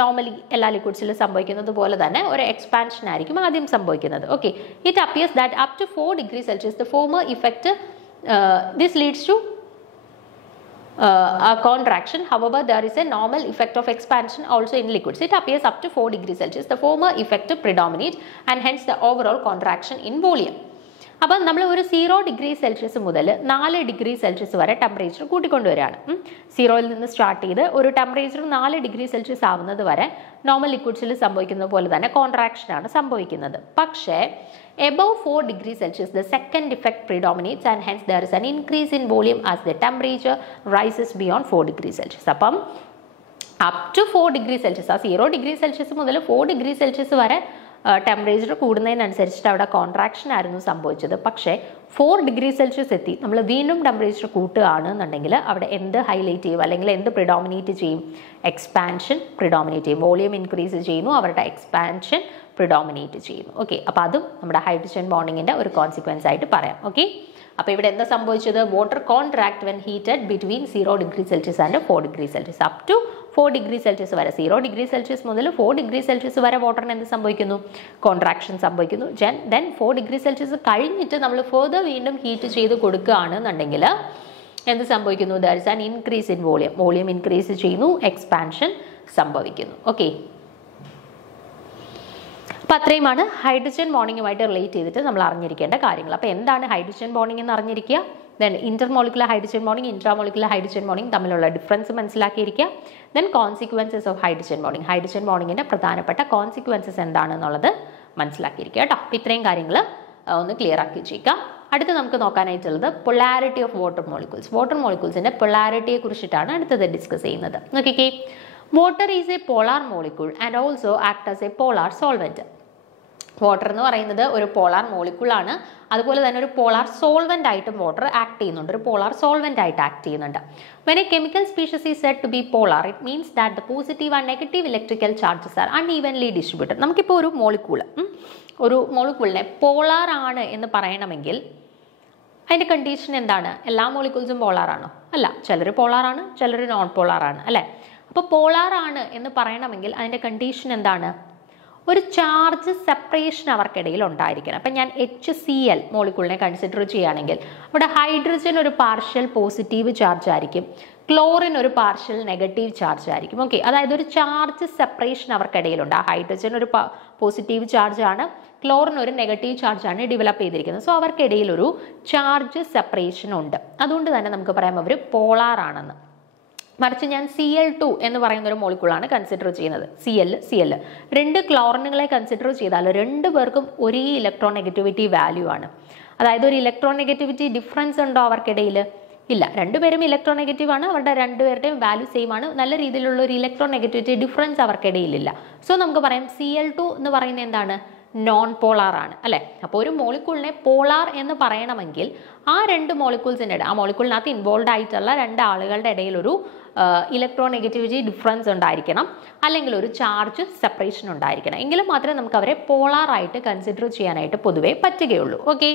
നോർമലി എല്ലാ ലിക്വിഡ്സിലും സംഭവിക്കുന്നത് പോലെ തന്നെ ഒരു എക്സ്പാൻഷൻ ആയിരിക്കും ആദ്യം സംഭവിക്കുന്നത്. Okay, it appears that up to 4 degree Celsius the former effect this leads to contraction. However, there is a normal effect of expansion also in liquids. It appears up to 4 degrees Celsius. The former effect predominates and hence the overall contraction in volume. അപ്പോൾ നമ്മൾ ഒരു 0 degree Celsius മുതൽ 4 degree Celsius വരെ temperature കൂട്ടിക്കൊണ്ടുവരികയാണ്. 0യിൽ നിന്ന് start ചെയ്ത് ഒരു temperature 4 degree Celsius ആവുന്നത് വരെ നോർമൽ ലിക്വിഡ്സിൽ സംഭവിക്കുന്നത് പോലെ തന്നെ കോൺട്രാക്ഷനാണ് സംഭവിക്കുന്നത്. പക്ഷേ above 4 degrees Celsius, the second effect predominates and hence there is an increase in volume as the temperature rises beyond 4 degrees Celsius. അപ്പം up to 4 degrees Celsius, ആ 0 ഡിഗ്രി സെൽഷ്യസ് മുതൽ 4 ഡിഗ്രി സെൽഷ്യസ് വരെ temperature കൂടുന്നതിനനുസരിച്ചിട്ട് അവിടെ contraction ആയിരുന്നു സംഭവിച്ചത്. പക്ഷേ 4 degree Celsius എത്തി നമ്മൾ വീണ്ടും ടെമ്പറേച്ചർ കൂട്ടുകയാണെന്നുണ്ടെങ്കിൽ അവിടെ എന്ത് ഹൈലൈറ്റ് ചെയ്യും അല്ലെങ്കിൽ എന്ത് പ്രിഡോമിനേറ്റ് ചെയ്യും, എക്സ്പാൻഷൻ പ്രിഡോമിനേറ്റ് ചെയ്യും. വോളിയം ഇൻക്രീസ് ചെയ്യുന്നു, അവരുടെ എക്സ്പാൻഷൻ പ്രിഡോമിനേറ്റ് ചെയ്യുന്നു. ഓക്കെ, അപ്പോൾ അതും നമ്മുടെ ഹൈഡ്രജൻ ബോണ്ടിങ്ങിൻ്റെ ഒരു കോൺസിക്വൻസ് ആയിട്ട് പറയാം. ഓക്കെ, അപ്പോൾ ഇവിടെ എന്താ സംഭവിച്ചത്, water contract when heated between 0 degree Celsius and 4 degree Celsius. Up to 4 degree Celsius വരെ, 0 ഡിഗ്രി സെൽഷ്യസ് മുതൽ 4 ഡിഗ്രി സെൽഷ്യസ് വരെ വാട്ടറിന് എന്ത് സംഭവിക്കുന്നു, കോൺട്രാക്ഷൻ സംഭവിക്കുന്നു. ദെൻ 4 ഡിഗ്രി സെൽഷ്യസ് കഴിഞ്ഞിട്ട് നമ്മൾ ഫെർദർ വീണ്ടും ഹീറ്റ് ചെയ്ത് കൊടുക്കുകയാണെന്നുണ്ടെങ്കിൽ എന്ത് സംഭവിക്കുന്നു, there is an increase in volume, volume increase ചെയ്യുന്നു, എക്സ്പാൻഷൻ സംഭവിക്കുന്നു. ഓക്കെ, അപ്പോൾ അത്രയുമാണ് ഹൈഡ്രജൻ ബോണ്ടിങ്ങുമായിട്ട് റിലേറ്റ് ചെയ്തിട്ട് നമ്മൾ അറിഞ്ഞിരിക്കേണ്ട കാര്യങ്ങൾ. അപ്പോൾ എന്താണ് ഹൈഡ്രജൻ ബോണ്ടിങ് എന്ന് അറിഞ്ഞിരിക്കുക, then intermolecular hydrogen bonding intramolecular hydrogen bonding തമ്മിലുള്ള ഡിഫറൻസ് മനസ്സിലാക്കിയിരിക്കുക. ദെൻ കോൺസിക്വൻസസ് ഓഫ് ഹൈഡ്രജൻ ബോണ്ടിങ്ങിൻ്റെ പ്രധാനപ്പെട്ട കോൺസിക്വൻസസ് എന്താണെന്നുള്ളത് മനസ്സിലാക്കിയിരിക്കുക കേട്ടോ. അപ്പോൾ ഇത്രയും കാര്യങ്ങൾ ഒന്ന് ക്ലിയർ ആക്കി വെച്ചേക്കുക. അടുത്ത് നമുക്ക് നോക്കാനായിട്ടുള്ളത് polarity of water molecules. Water മോളിക്യൂൾസിന്റെ പൊളാരിറ്റിയെ കുറിച്ചിട്ടാണ് അടുത്തത് ഡിസ്കസ് ചെയ്യുന്നത്. നോക്കിക്കേ, water is a polar molecule and also act as a polar solvent. Water എന്ന് പറയുന്നത് ഒരു പോളാർ മോളിക്യൂൾ ആണ്. അതുപോലെ തന്നെ ഒരു പോളാർ സോൾവെന്റ് ആയിട്ടും വാട്ടർ ആക്ട് ചെയ്യുന്നുണ്ട്, ഒരു പോളാർ സോൾവെന്റ് ആയിട്ട് ആക്ട് ചെയ്യുന്നുണ്ട്. When a chemical species is said to be polar, it means that the positive and negative electrical charges are unevenly distributed. നമുക്കിപ്പോൾ ഒരു മോളിക്യൂളിനെ പോളാർ ആണ് എന്ന് പറയണമെങ്കിൽ അതിന്റെ കണ്ടീഷൻ എന്താണ്? എല്ലാ മോളിക്യൂൾസും പോളാർ ആണോ? അല്ല, ചിലർ പോളാർ ആണ്, ചിലർ നോൺ പോളാർ ആണ്, അല്ലെ? അപ്പോൾ പോളാർ ആണ് എന്ന് പറയണമെങ്കിൽ അതിന്റെ കണ്ടീഷൻ എന്താണ്? ഒരു ചാർജ് സെപ്പറേഷൻ അവർക്കിടയിൽ ഉണ്ടായിരിക്കണം. അപ്പം ഞാൻ HCl മോളിക്യൂളിനെ കൺസിഡർ ചെയ്യുകയാണെങ്കിൽ അവിടെ ഹൈഡ്രജൻ ഒരു പാർഷ്യൽ പോസിറ്റീവ് ചാർജ് ആയിരിക്കും, ക്ലോറിൻ ഒരു പാർഷ്യൽ നെഗറ്റീവ് ചാർജ് ആയിരിക്കും. ഓക്കെ, അതായത് ഒരു ചാർജ് സെപ്പറേഷൻ അവർക്കിടയിലുണ്ട്. ആ ഹൈഡ്രജൻ ഒരു പോസിറ്റീവ് ചാർജ് ആണ്, ക്ലോറിൻ ഒരു നെഗറ്റീവ് ചാർജ് ആണ് ഡെവലപ്പ് ചെയ്തിരിക്കുന്നത്. സോ അവർക്കിടയിൽ ഒരു ചാർജ് സെപ്പറേഷൻ ഉണ്ട്. അതുകൊണ്ട് തന്നെ നമുക്ക് പറയാം അവർ പോളാർ ആണെന്ന്. മറിച്ച് ഞാൻ Cl2 എന്ന് പറയുന്ന ഒരു മോളിക്യൂളാണ് കൺസിഡർ ചെയ്യുന്നത്. Cl രണ്ട് ക്ലോറിനുകളെ കൺസിഡർ ചെയ്താൽ രണ്ടു പേർക്കും ഒരേ ഇലക്ട്രോനെഗറ്റിവിറ്റി വാല്യൂ ആണ്. അതായത് ഒരു ഇലക്ട്രോനെഗറ്റിവിറ്റി ഡിഫറൻസ് ഉണ്ടോ അവർക്കിടയിൽ? ഇല്ല, രണ്ടുപേരും ഇലക്ട്രോനെഗറ്റീവ് ആണ്, അവരുടെ രണ്ടുപേരുടെയും വാല്യൂ സെയിം ആണ്. നല്ല രീതിയിലുള്ള ഒരു ഇലക്ട്രോനെഗറ്റിവിറ്റി ഡിഫറൻസ് അവർക്കിടയിലില്ല. സോ നമുക്ക് പറയാം Cl2 എന്ന് പറയുന്നത് എന്താണ്? നോൺ പോളാർ ആണ്, അല്ലെ? അപ്പോൾ ഒരു മോളിക്യൂളിനെ പോളാർ എന്ന് പറയണമെങ്കിൽ ആ രണ്ട് മോളിക്യൂൾസിൻ്റെ ഇടയിൽ, ആ മോളിക്യൂളിനകത്ത് ഇൻവോൾവ് ആയിട്ടുള്ള രണ്ട് ആളുകളുടെ ഇടയിൽ ഒരു ഇലക്ട്രോനെഗറ്റിവിറ്റി ഡിഫറൻസ് ഉണ്ടായിരിക്കണം, അല്ലെങ്കിൽ ഒരു ചാർജ് സെപ്പറേഷൻ ഉണ്ടായിരിക്കണം. എങ്കിലും മാത്രമേ നമുക്ക് അവരെ പോളാർ ആയിട്ട് കൺസിഡർ ചെയ്യാനായിട്ട് പൊതുവെ പറ്റുകയുള്ളൂ. Okay,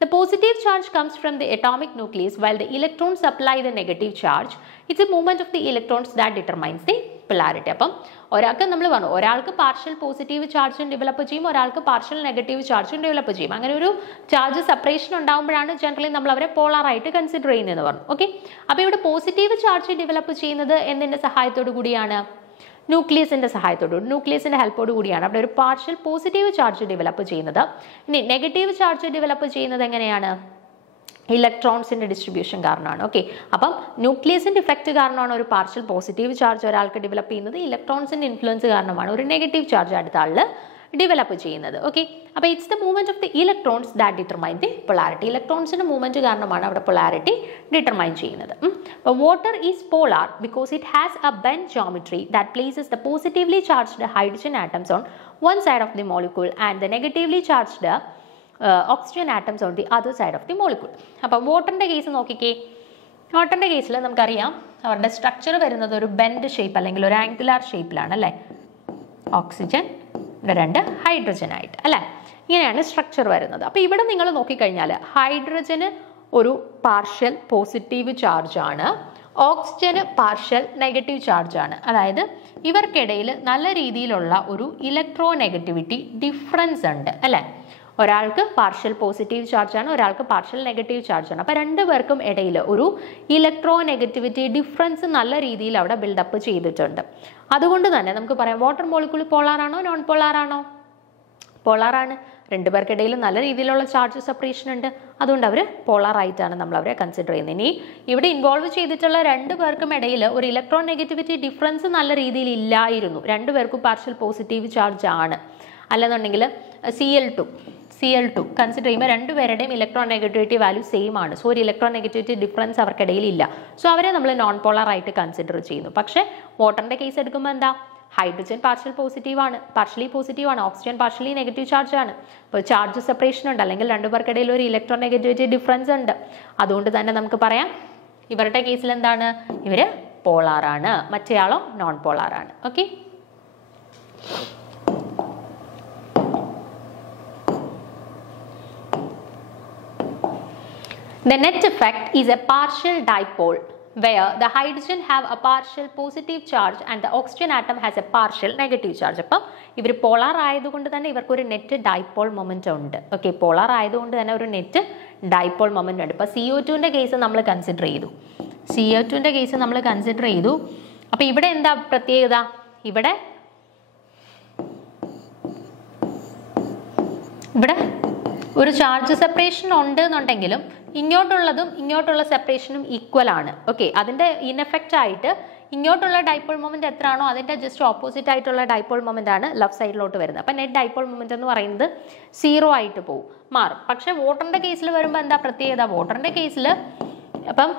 the positive charge comes from the atomic nucleus while the electrons supply the negative charge. It's a movement of the electrons that determines the polarity. അപ്പം ഒരാൾക്ക് നമ്മൾ പറഞ്ഞു, ഒരാൾക്ക് പാർഷ്യൽ പോസിറ്റീവ് ചാർജും ഡെവലപ്പ് ചെയ്യും, ഒരാൾക്ക് പാർഷ്യൽ നെഗറ്റീവ് ചാർജും develop ചെയ്യും. അങ്ങനെ ഒരു ചാർജ് സെപ്പറേഷൻ ഉണ്ടാകുമ്പോഴാണ് ജനറലി നമ്മൾ അവരെ പോളാർ ആയിട്ട് കൺസിഡർ ചെയ്യുന്നതെന്ന് പറഞ്ഞു. ഓക്കെ, അപ്പോൾ ഇവിടെ പോസിറ്റീവ് ചാർജ് ഡെവലപ്പ് ചെയ്യുന്നത് എന്തിൻ്റെ സഹായത്തോടു കൂടിയാണ്? ന്യൂക്ലിയസിന്റെ സഹായത്തോടുകൂടി, ന്യൂക്ലിയസിന്റെ ഹെൽപ്പോട് കൂടിയാണ് അവിടെ ഒരു പാർഷ്യൽ പോസിറ്റീവ് ചാർജ് ഡെവലപ്പ് ചെയ്യുന്നത്. ഇനി നെഗറ്റീവ് ചാർജ് ഡെവലപ്പ് ചെയ്യുന്നത് എങ്ങനെയാണ്? ഇലക്ട്രോൺസിന്റെ ഡിസ്ട്രിബ്യൂഷൻ കാരണമാണ്. ഓക്കെ, അപ്പം ന്യൂക്ലിയസിന്റെ ഇഫക്റ്റ് കാരണമാണ് ഒരു പാർഷ്യൽ പോസിറ്റീവ് ചാർജ് ഒരാൾക്ക് ഡെവലപ്പ് ചെയ്യുന്നത്. ഇലക്ട്രോൺസിന്റെ ഇൻഫ്ലുവൻസ് കാരണമാണ് ഒരു നെഗറ്റീവ് ചാർജ് അടുത്ത ആളിൽ ഡെവലപ്പ് ചെയ്യുന്നത്. ഓക്കെ, അപ്പോൾ it's the movement of the electrons that determine the polarity. ഇലക്ട്രോൺസിന്റെ മൂവ്മെന്റ് കാരണമാണ് അവിടെ പൊളാരിറ്റി ഡിറ്റർമൈൻ ചെയ്യുന്നത്. Water is polar because it has a bend geometry that places the positively charged hydrogen atoms on one side of the molecule and the negatively charged oxygen atoms on the other side of the molecule. അപ്പോൾ വാട്ടറിന്റെ case നോക്കിക്കേ. വാട്ടറിന്റെ കേസിൽ നമുക്കറിയാം അവരുടെ structure വരുന്നത് ഒരു bend shape അല്ലെങ്കിൽ ഒരു ആംഗുലാർ ഷേപ്പിലാണ്, അല്ലേ? ഓക്സിജൻ രണ്ട് ഹൈഡ്രജൻ ആയിട്ട്, അല്ലേ? ഇങ്ങനെയാണ് സ്ട്രക്ചർ വരുന്നത്. അപ്പോൾ ഇവിടെ നിങ്ങൾ നോക്കിക്കഴിഞ്ഞാൽ ഹൈഡ്രജന് ഒരു പാർഷ്യൽ പോസിറ്റീവ് ചാർജ് ആണ്, ഓക്സിജന് പാർഷ്യൽ നെഗറ്റീവ് ചാർജ് ആണ്. അതായത് ഇവർക്കിടയിൽ നല്ല രീതിയിലുള്ള ഒരു ഇലക്ട്രോ നെഗറ്റിവിറ്റി ഡിഫറൻസ് ഉണ്ട്, അല്ലേ? ഒരാൾക്ക് പാർഷ്യൽ പോസിറ്റീവ് ചാർജ് ആണ്, ഒരാൾക്ക് പാർഷ്യൽ നെഗറ്റീവ് ചാർജ് ആണ്. അപ്പോൾ രണ്ടുപേർക്കും ഇടയിൽ ഒരു ഇലക്ട്രോ നെഗറ്റിവിറ്റി ഡിഫറൻസ് നല്ല രീതിയിൽ അവിടെ ബിൽഡപ്പ് ചെയ്തിട്ടുണ്ട്. അതുകൊണ്ട് തന്നെ നമുക്ക് പറയാം വാട്ടർ മോളിക്യൂൾ പോളാർ ആണോ നോൺ പോളാർ ആണോ? പോളാർ ആണ്. രണ്ടുപേർക്കിടയിൽ നല്ല രീതിയിലുള്ള ചാർജ് സെപ്പറേഷൻ ഉണ്ട്, അതുകൊണ്ട് അവർ പോളാർ ആയിട്ടാണ് നമ്മൾ അവരെ കൺസിഡർ ചെയ്യുന്നത്. ഇനി ഇവിടെ ഇൻവോൾവ് ചെയ്തിട്ടുള്ള രണ്ടു പേർക്കും ഇടയിൽ ഒരു ഇലക്ട്രോ നെഗറ്റിവിറ്റി ഡിഫറൻസ് നല്ല രീതിയിൽ ഇല്ലായിരുന്നു, രണ്ടുപേർക്കും പാർഷ്യൽ പോസിറ്റീവ് ചാർജ് ആണ്. അല്ലെന്നുണ്ടെങ്കിൽ Cl2 കൺസിഡർ ചെയ്യുമ്പോൾ രണ്ടുപേരുടെയും ഇലക്ട്രോ നെഗറ്റിവിറ്റി വാല്യൂ സെയിം ആണ്. സോ ഒരു ഇലക്ട്രോ നെഗറ്റിവിറ്റി ഡിഫറൻസ് അവർക്കിടയിൽ ഇല്ല. സോ അവരെ നമ്മൾ നോൺ പോളാർ ആയിട്ട് കൺസിഡർ ചെയ്യുന്നു. പക്ഷേ വാട്ടറിന്റെ കേസ് എടുക്കുമ്പോൾ എന്താ? ഹൈഡ്രജൻ പാർഷ്യലി പോസിറ്റീവ് ആണ്, ഓക്സിജൻ പാർഷ്യലി നെഗറ്റീവ് ചാർജ് ആണ്. അപ്പോൾ ചാർജ് സെപ്പറേഷൻ ഉണ്ട്, അല്ലെങ്കിൽ രണ്ടുപേർക്കിടയിൽ ഒരു ഇലക്ട്രോ നെഗറ്റിവിറ്റി ഡിഫറൻസ് ഉണ്ട്. അതുകൊണ്ട് തന്നെ നമുക്ക് പറയാം ഇവരുടെ കേസിൽ എന്താണ്? ഇവര് പോളാർ ആണ്, മറ്റേയാളോ നോൺ പോളാർ ആണ്. Okay, the net effect is a partial dipole where the hydrogen have a partial positive charge and the oxygen atom has a partial negative charge. അപ്പോൾ ഇവർ പോളാർ ആയതുകൊണ്ട് തന്നെ ഇവർക്കൊരു നെറ്റ് ഡൈപോൾ മൊമെന്റ് ഉണ്ട്. Okay, polar ആയതുകൊണ്ട് തന്നെ ഒരു net dipole moment ഉണ്ട്. ഇപ്പോൾ CO2ന്റെ കേസ് നമ്മൾ കൺസിഡർ ചെയ്തു. അപ്പോൾ ഇവിടെ എന്താ പ്രത്യേകത? ഇവിടെ ഒരു ചാർജ് സെപ്പറേഷൻ ഉണ്ട് എന്നുണ്ടെങ്കിലും ഇങ്ങോട്ടുള്ളതും ഇങ്ങോട്ടുള്ള സെപ്പറേഷനും ഈക്വൽ ആണ്. ഓക്കെ, അതിൻ്റെ ഇൻഎഫക്റ്റ് ആയിട്ട് ഇങ്ങോട്ടുള്ള ഡൈപോൾ മൊമെന്റ് എത്രയാണോ അതിൻ്റെ ജസ്റ്റ് ഓപ്പോസിറ്റ് ആയിട്ടുള്ള ഡൈപോൾ മൊമെന്റ് ആണ് ലെഫ്റ്റ് സൈഡിലോട്ട് വരുന്നത്. അപ്പം നെറ്റ് ഡൈപോൾ മൊമെന്റ് എന്ന് പറയുന്നത് 0 ആയിട്ട് മാറും. പക്ഷെ വാട്ടറിൻ്റെ കേസിൽ വരുമ്പോൾ എന്താ പ്രത്യേകത? വാട്ടറിൻ്റെ കേസിൽ അപ്പം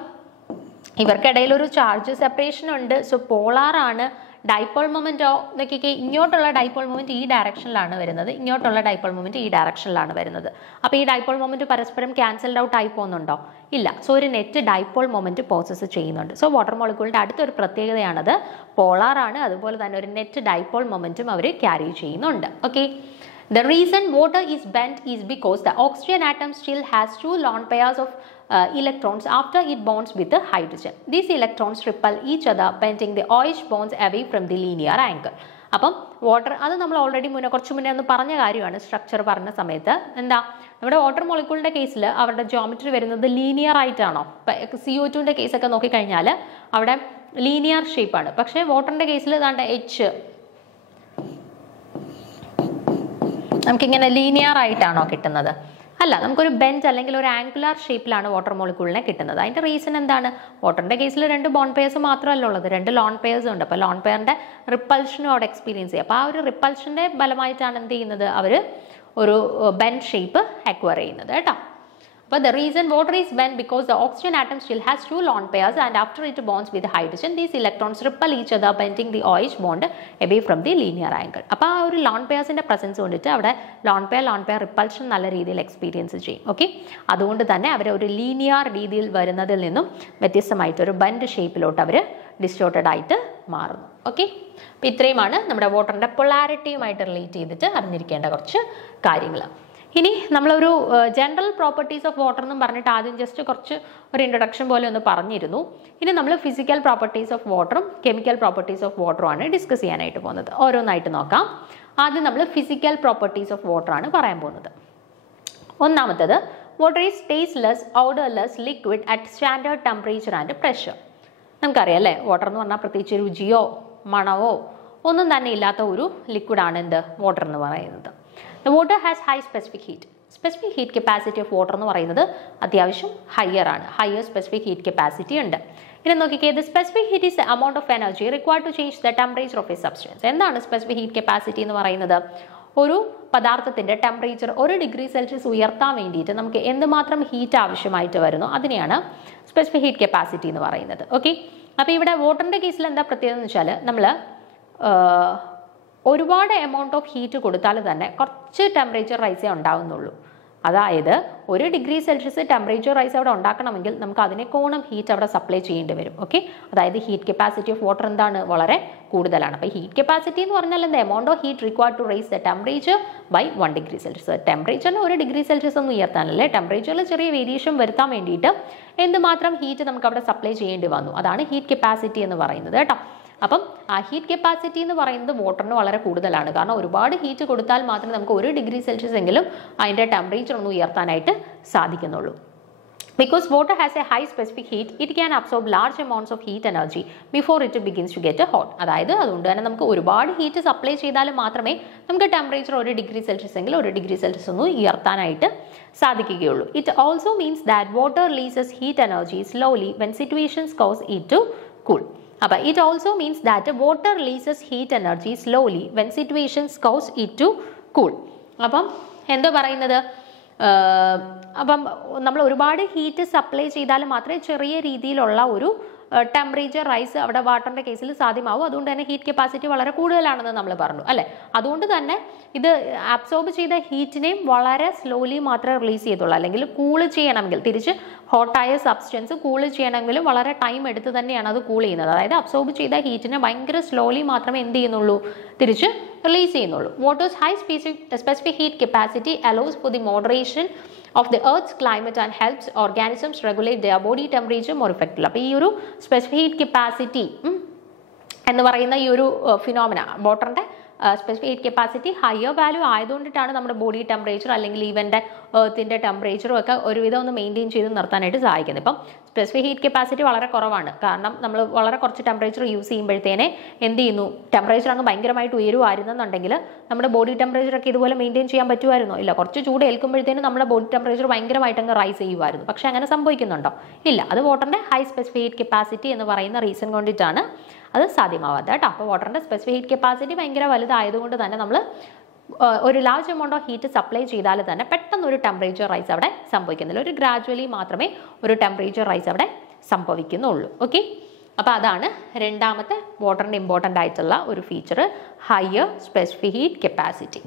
ഇവർക്കിടയിൽ ഒരു ചാർജ് സെപ്പറേഷൻ ഉണ്ട്. സോ പോളാർ ആണ്. ഡൈപോൾ മൊമെന്റോ നോക്കിക്കേ, ഇങ്ങോട്ടുള്ള ഡൈപോൾ മൊമെന്റ് ഈ ഡയറക്ഷനിലാണ് വരുന്നത്, ഇങ്ങോട്ടുള്ള ഡൈപോൾ മൊമെന്റ് ഈ ഡയറക്ഷനിലാണ് വരുന്നത്. അപ്പോൾ ഈ ഡൈപോൾ മൊമെന്റ് പരസ്പരം ക്യാൻസൽഡ് ഔട്ട് ആയി പോകുന്നുണ്ടോ? ഇല്ല. സോ ഒരു നെറ്റ് ഡൈപോൾ മൊമെന്റ് പോസസ് ചെയ്യുന്നുണ്ട്. സോ വാട്ടർ മോളിക്യൂളിന്റെ അടുത്തൊരു പ്രത്യേകതയാണത് പോളാർ ആണ്. അതുപോലെ തന്നെ ഒരു നെറ്റ് ഡൈപോൾ മൊമെന്റും അവർ ക്യാരി ചെയ്യുന്നുണ്ട്. Okay, the reason water is bent is because the oxygen atom still has 2 lone pairs of electrons after it bonds with the hydrogen. These electrons repel each other, bending the OH bonds away from the linear angle. അപ്പം water, അത് നമ്മൾ already കുറച്ച് മുന്നേ ഒന്ന് പറഞ്ഞ കാര്യമാണ്. Structure പറഞ്ഞ സമയത്ത് എന്താ, നമ്മുടെ വാട്ടർ മോളിക്യൂളിൻ്റെ കേസിൽ അവരുടെ ജോമെട്രി വരുന്നത് ലീനിയർ ആയിട്ടാണോ? ഇപ്പം CO2ൻ്റെ കേസൊക്കെ നോക്കിക്കഴിഞ്ഞാൽ അവിടെ ലീനിയർ ഷേപ്പാണ്. പക്ഷേ വാട്ടറിൻ്റെ കേസിൽ ഏതാണ്ട് H നമുക്കിങ്ങനെ ലീനിയർ ആയിട്ടാണോ കിട്ടുന്നത്? അല്ല, നമുക്കൊരു ബെൻഡ് അല്ലെങ്കിൽ ഒരു ആംഗുലാർ ഷേപ്പിലാണ് വാട്ടർ മോളിക്യൂളിനെ കിട്ടുന്നത്. അതിൻ്റെ റീസൺ എന്താണ്? വാട്ടറിൻ്റെ കേസിൽ 2 ബോണ്ട് പെയർസ് മാത്രമല്ല ഉള്ളത്, 2 ലോൺ പെയർസും ഉണ്ട്. അപ്പോൾ ലോൺ പെയറിൻ്റെ റിപ്പൾഷനും അവിടെ എക്സ്പീരിയൻസ് ചെയ്യും. അപ്പോൾ ആ ഒരു റിപ്പൾഷൻ്റെ ഫലമായിട്ടാണ് എന്ത് ചെയ്യുന്നത്? അവർ ഒരു ബെൻഡ് ഷേപ്പ് അക്വയർ ചെയ്യുന്നത് കേട്ടോ. But the reason water is bent because the oxygen atom still has 2 lone pairs, and after it bonds with hydrogen, these electrons repel each other, bending the OH bond away from the linear angle. അപ്പോൾ ആ ഒരു loan പെയർസിൻ്റെ presence കൊണ്ടിട്ട് അവിടെ lone pair repulsion നല്ല രീതിയിൽ experience ചെയ്യും. Okay, അതുകൊണ്ട് തന്നെ അവർ ഒരു ലീനിയർ രീതിയിൽ വരുന്നതിൽ നിന്നും വ്യത്യസ്തമായിട്ട് ഒരു ബെൻഡ് ഷേപ്പിലോട്ട് അവർ ഡിസ്റ്റോർട്ടഡ് ആയിട്ട് മാറുന്നു. ഓക്കെ, അപ്പോൾ ഇത്രയുമാണ് നമ്മുടെ വാട്ടറിൻ്റെ പൊളാരിറ്റിയുമായിട്ട് റിലേറ്റ് ചെയ്തിട്ട് അറിഞ്ഞിരിക്കേണ്ട കുറച്ച് കാര്യങ്ങൾ. ഇനി നമ്മളൊരു ജനറൽ പ്രോപ്പർട്ടീസ് ഓഫ് വാട്ടർ എന്നും പറഞ്ഞിട്ട് ആദ്യം ജസ്റ്റ് കുറച്ച് ഒരു ഇൻട്രൊഡക്ഷൻ പോലെ ഒന്ന് പറഞ്ഞിരുന്നു. ഇനി നമ്മൾ ഫിസിക്കൽ പ്രോപ്പർട്ടീസ് ഓഫ് വാട്ടറും കെമിക്കൽ പ്രോപ്പർട്ടീസ് ഓഫ് വാട്ടറും ആണ് ഡിസ്കസ് ചെയ്യാനായിട്ട് പോകുന്നത്. ഓരോന്നായിട്ട് നോക്കാം. ആദ്യം നമ്മൾ ഫിസിക്കൽ പ്രോപ്പർട്ടീസ് ഓഫ് വാട്ടർ ആണ് പറയാൻ പോകുന്നത്. ഒന്നാമത്തേത്, water is tasteless, odourless liquid at standard temperature and pressure. നമുക്കറിയാം അല്ലേ, വാട്ടർ എന്ന് പറഞ്ഞാൽ പ്രത്യേകിച്ച് രുചിയോ മണമോ ഒന്നും തന്നെ ഇല്ലാത്ത ഒരു ലിക്വിഡാണ് എന്ത് വാട്ടർ എന്ന് പറയുന്നത്. The water has high specific heat. Specific heat capacity of water എന്ന് പറയുന്നത് അത്യാവശ്യം ഹയർ ആണ്. ഹയർ സ്പെസിഫിക് ഹീറ്റ് കപ്പാസിറ്റി ഉണ്ട്. ഇനി നോക്കിക്കേ, the specific heat is the amount of energy required to change the temperature of a substance. എന്താണ് specific heat capacity എന്ന് പറയുന്നത്? ഒരു പദാർത്ഥത്തിൻ്റെ ടെമ്പറേച്ചർ 1 ഡിഗ്രി സെൽഷ്യസ് ഉയർത്താൻ വേണ്ടിയിട്ട് നമുക്ക് എന്തുമാത്രം ഹീറ്റ് ആവശ്യമായിട്ട് വരുന്നു അതിനെയാണ് സ്പെസിഫിക് ഹീറ്റ് കപ്പാസിറ്റി എന്ന് പറയുന്നത്. ഓക്കെ, അപ്പോൾ ഇവിടെ വാട്ടറിൻ്റെ കേസിൽ എന്താ പ്രത്യേകത എന്ന് വെച്ചാൽ, നമ്മൾ ഒരുപാട് എമൗണ്ട് ഓഫ് ഹീറ്റ് കൊടുത്താൽ തന്നെ കുറച്ച് ടെമ്പറേച്ചർ റൈസേ ഉണ്ടാകുന്നുള്ളൂ. അതായത് 1 ഡിഗ്രി സെൽഷ്യസ് ടെമ്പറേച്ചർ റൈസ് അവിടെ ഉണ്ടാക്കണമെങ്കിൽ നമുക്ക് അതിനേക്കോണം ഹീറ്റ് അവിടെ സപ്ലൈ ചെയ്യേണ്ടി വരും. ഓക്കെ, അതായത് ഹീറ്റ് കപ്പാസിറ്റി ഓഫ് വാട്ടർ എന്താണ്? വളരെ കൂടുതലാണ്. അപ്പോൾ ഹീറ്റ് കപ്പാസിറ്റി എന്ന് പറഞ്ഞാൽ എന്താ? Amount of heat required to raise the temperature by 1 degree Celsius. ടെമ്പറേച്ചറിന് 1 ഡിഗ്രി സെൽഷ്യസ് ഒന്നും ഉയർത്താനല്ലേ, ടെമ്പറേച്ചറിൽ ചെറിയ വേരിയേഷൻ വരുത്താൻ വേണ്ടിയിട്ട് എന്തുമാത്രം ഹീറ്റ് നമുക്ക് അവിടെ സപ്ലൈ ചെയ്യേണ്ടി വന്നു, അതാണ് ഹീറ്റ് കപ്പാസിറ്റി എന്ന് പറയുന്നത് കേട്ടോ. അപ്പം ആ ഹീറ്റ് കപ്പാസിറ്റി എന്ന് പറയുന്നത് വാട്ടറിന് വളരെ കൂടുതലാണ്. കാരണം ഒരുപാട് ഹീറ്റ് കൊടുത്താൽ മാത്രമേ നമുക്ക് 1 ഡിഗ്രി സെൽഷ്യസ് എങ്കിലും അതിൻ്റെ ടെമ്പറേച്ചർ ഒന്ന് ഉയർത്താനായിട്ട് സാധിക്കുന്നുള്ളൂ. Because water has a high specific heat, it can absorb large amounts of heat energy before it begins to get hot. അതായത് അതുകൊണ്ട് തന്നെ നമുക്ക് ഒരുപാട് ഹീറ്റ് സപ്ലൈ ചെയ്താൽ മാത്രമേ നമുക്ക് ടെമ്പറേച്ചർ 1 ഡിഗ്രി സെൽഷ്യസ് എങ്കിൽ 1 ഡിഗ്രി സെൽഷ്യസ് ഒന്ന് ഉയർത്താനായിട്ട് സാധിക്കുകയുള്ളൂ. It also means that water releases heat energy slowly when situations cause it to cool. അപ്പോൾ it also means that water releases heat energy slowly when situations cause it to cool. അപ്പം എന്താ പറയുന്നത്? അപ്പം നമ്മൾ ഒരുപാട് heat supply ചെയ്താൽ മാത്രമേ ചെറിയ രീതിയിലുള്ള ഒരു ടെമ്പറേച്ചർ റൈസ് അവിടെ വാട്ടറിൻ്റെ കേസിൽ സാധ്യമാവും. അതുകൊണ്ട് തന്നെ ഹീറ്റ് കപ്പാസിറ്റി വളരെ കൂടുതലാണെന്ന് നമ്മൾ പറഞ്ഞു അല്ലേ. അതുകൊണ്ട് തന്നെ ഇത് അബ്സോർബ് ചെയ്ത ഹീറ്റിനെയും വളരെ സ്ലോലി മാത്രമേ റിലീസ് ചെയ്തുള്ളൂ. അല്ലെങ്കിൽ കൂള് ചെയ്യണമെങ്കിൽ, തിരിച്ച് ഹോട്ടായ സബ്സ്റ്റൻസ് കൂള് ചെയ്യണമെങ്കിൽ വളരെ ടൈം എടുത്ത് തന്നെയാണ് അത് കൂൾ ചെയ്യുന്നത്. അതായത് അബ്സോർബ് ചെയ്ത ഹീറ്റിനെ ഭയങ്കര സ്ലോലി മാത്രമേ എന്ത് ചെയ്യുന്നുള്ളൂ? തിരിച്ച് റിലീസ് ചെയ്യുന്നുള്ളൂ. Waters high specific heat capacity allows for the moderation of the earth's climate and helps organisms regulate their body temperature more effectively. അപ്പോൾ ഈ ഒരു സ്പെസിഫിക് ഹീറ്റ് കപ്പാസിറ്റി എന്ന് പറയുന്ന ഈ ഒരു ഫിനോമിന, വാട്ടറിൻ്റെ specific heat capacity higher value ആയതുകൊണ്ടിട്ടാണ് നമ്മുടെ ബോഡി ടെമ്പറേച്ചർ അല്ലെങ്കിൽ ഈവൻ്റെ എർത്തിൻ്റെ ടെമ്പറേച്ചറും ഒക്കെ ഒരുവിധം ഒന്ന് മെയിൻറ്റെയിൻ ചെയ്ത് നിർത്താനായിട്ട് സഹായിക്കുന്നത്. ഇപ്പം സ്പെസിഫിക് ഹീറ്റ് കപ്പാസിറ്റി വളരെ കുറവാണ്, കാരണം നമ്മൾ വളരെ കുറച്ച് ടെമ്പറേച്ചർ യൂസ് ചെയ്യുമ്പോഴത്തേനെ എന്ത് ചെയ്യുന്നു, ടെമ്പറേച്ചർ അങ്ങ് ഭയങ്കരമായിട്ട് ഉയരുമായിരുന്നെന്നുണ്ടെങ്കിൽ നമ്മുടെ ബോഡി ടെമ്പറേച്ചറൊക്കെ ഇതുപോലെ മെയിൻറ്റെയിൻ ചെയ്യാൻ പറ്റുമായിരുന്നോ? ഇല്ല. കുറച്ച് ചൂട് ഏൽക്കുമ്പോഴത്തേനും നമ്മുടെ ബോഡി ടെമ്പറേച്ചർ ഭയങ്കരമായിട്ട് അങ്ങ് റൈസ് ചെയ്യുമായിരുന്നു. പക്ഷേ അങ്ങനെ സംഭവിക്കുന്നുണ്ടോ? ഇല്ല. അത് വാട്ടറിൻ്റെ ഹൈ സ്പെസിഫിക് ഹീറ്റ് കപ്പാസിറ്റി എന്ന് പറയുന്ന റീസൺ കൊണ്ടിട്ടാണ് അത് സാധ്യമാവാത്തത് കേട്ടോ. അപ്പോൾ വാട്ടറിൻ്റെ സ്പെസിഫിക് ഹീറ്റ് കപ്പാസിറ്റി ഭയങ്കര വലുതായതുകൊണ്ട് തന്നെ നമ്മൾ ഒരു large amount of heat supply ചെയ്താൽ തന്നെ പെട്ടെന്ന് ഒരു ടെമ്പറേച്ചർ റൈസ് അവിടെ സംഭവിക്കുന്നില്ല. ഒരു ഗ്രാജുവലി മാത്രമേ ഒരു ടെമ്പറേച്ചർ റൈസ് അവിടെ സംഭവിക്കുന്നുള്ളൂ. ഓക്കെ, അപ്പോൾ അതാണ് രണ്ടാമത്തെ വാട്ടറിൻ്റെ ഇമ്പോർട്ടൻ്റ് ആയിട്ടുള്ള ഒരു feature, higher specific heat capacity.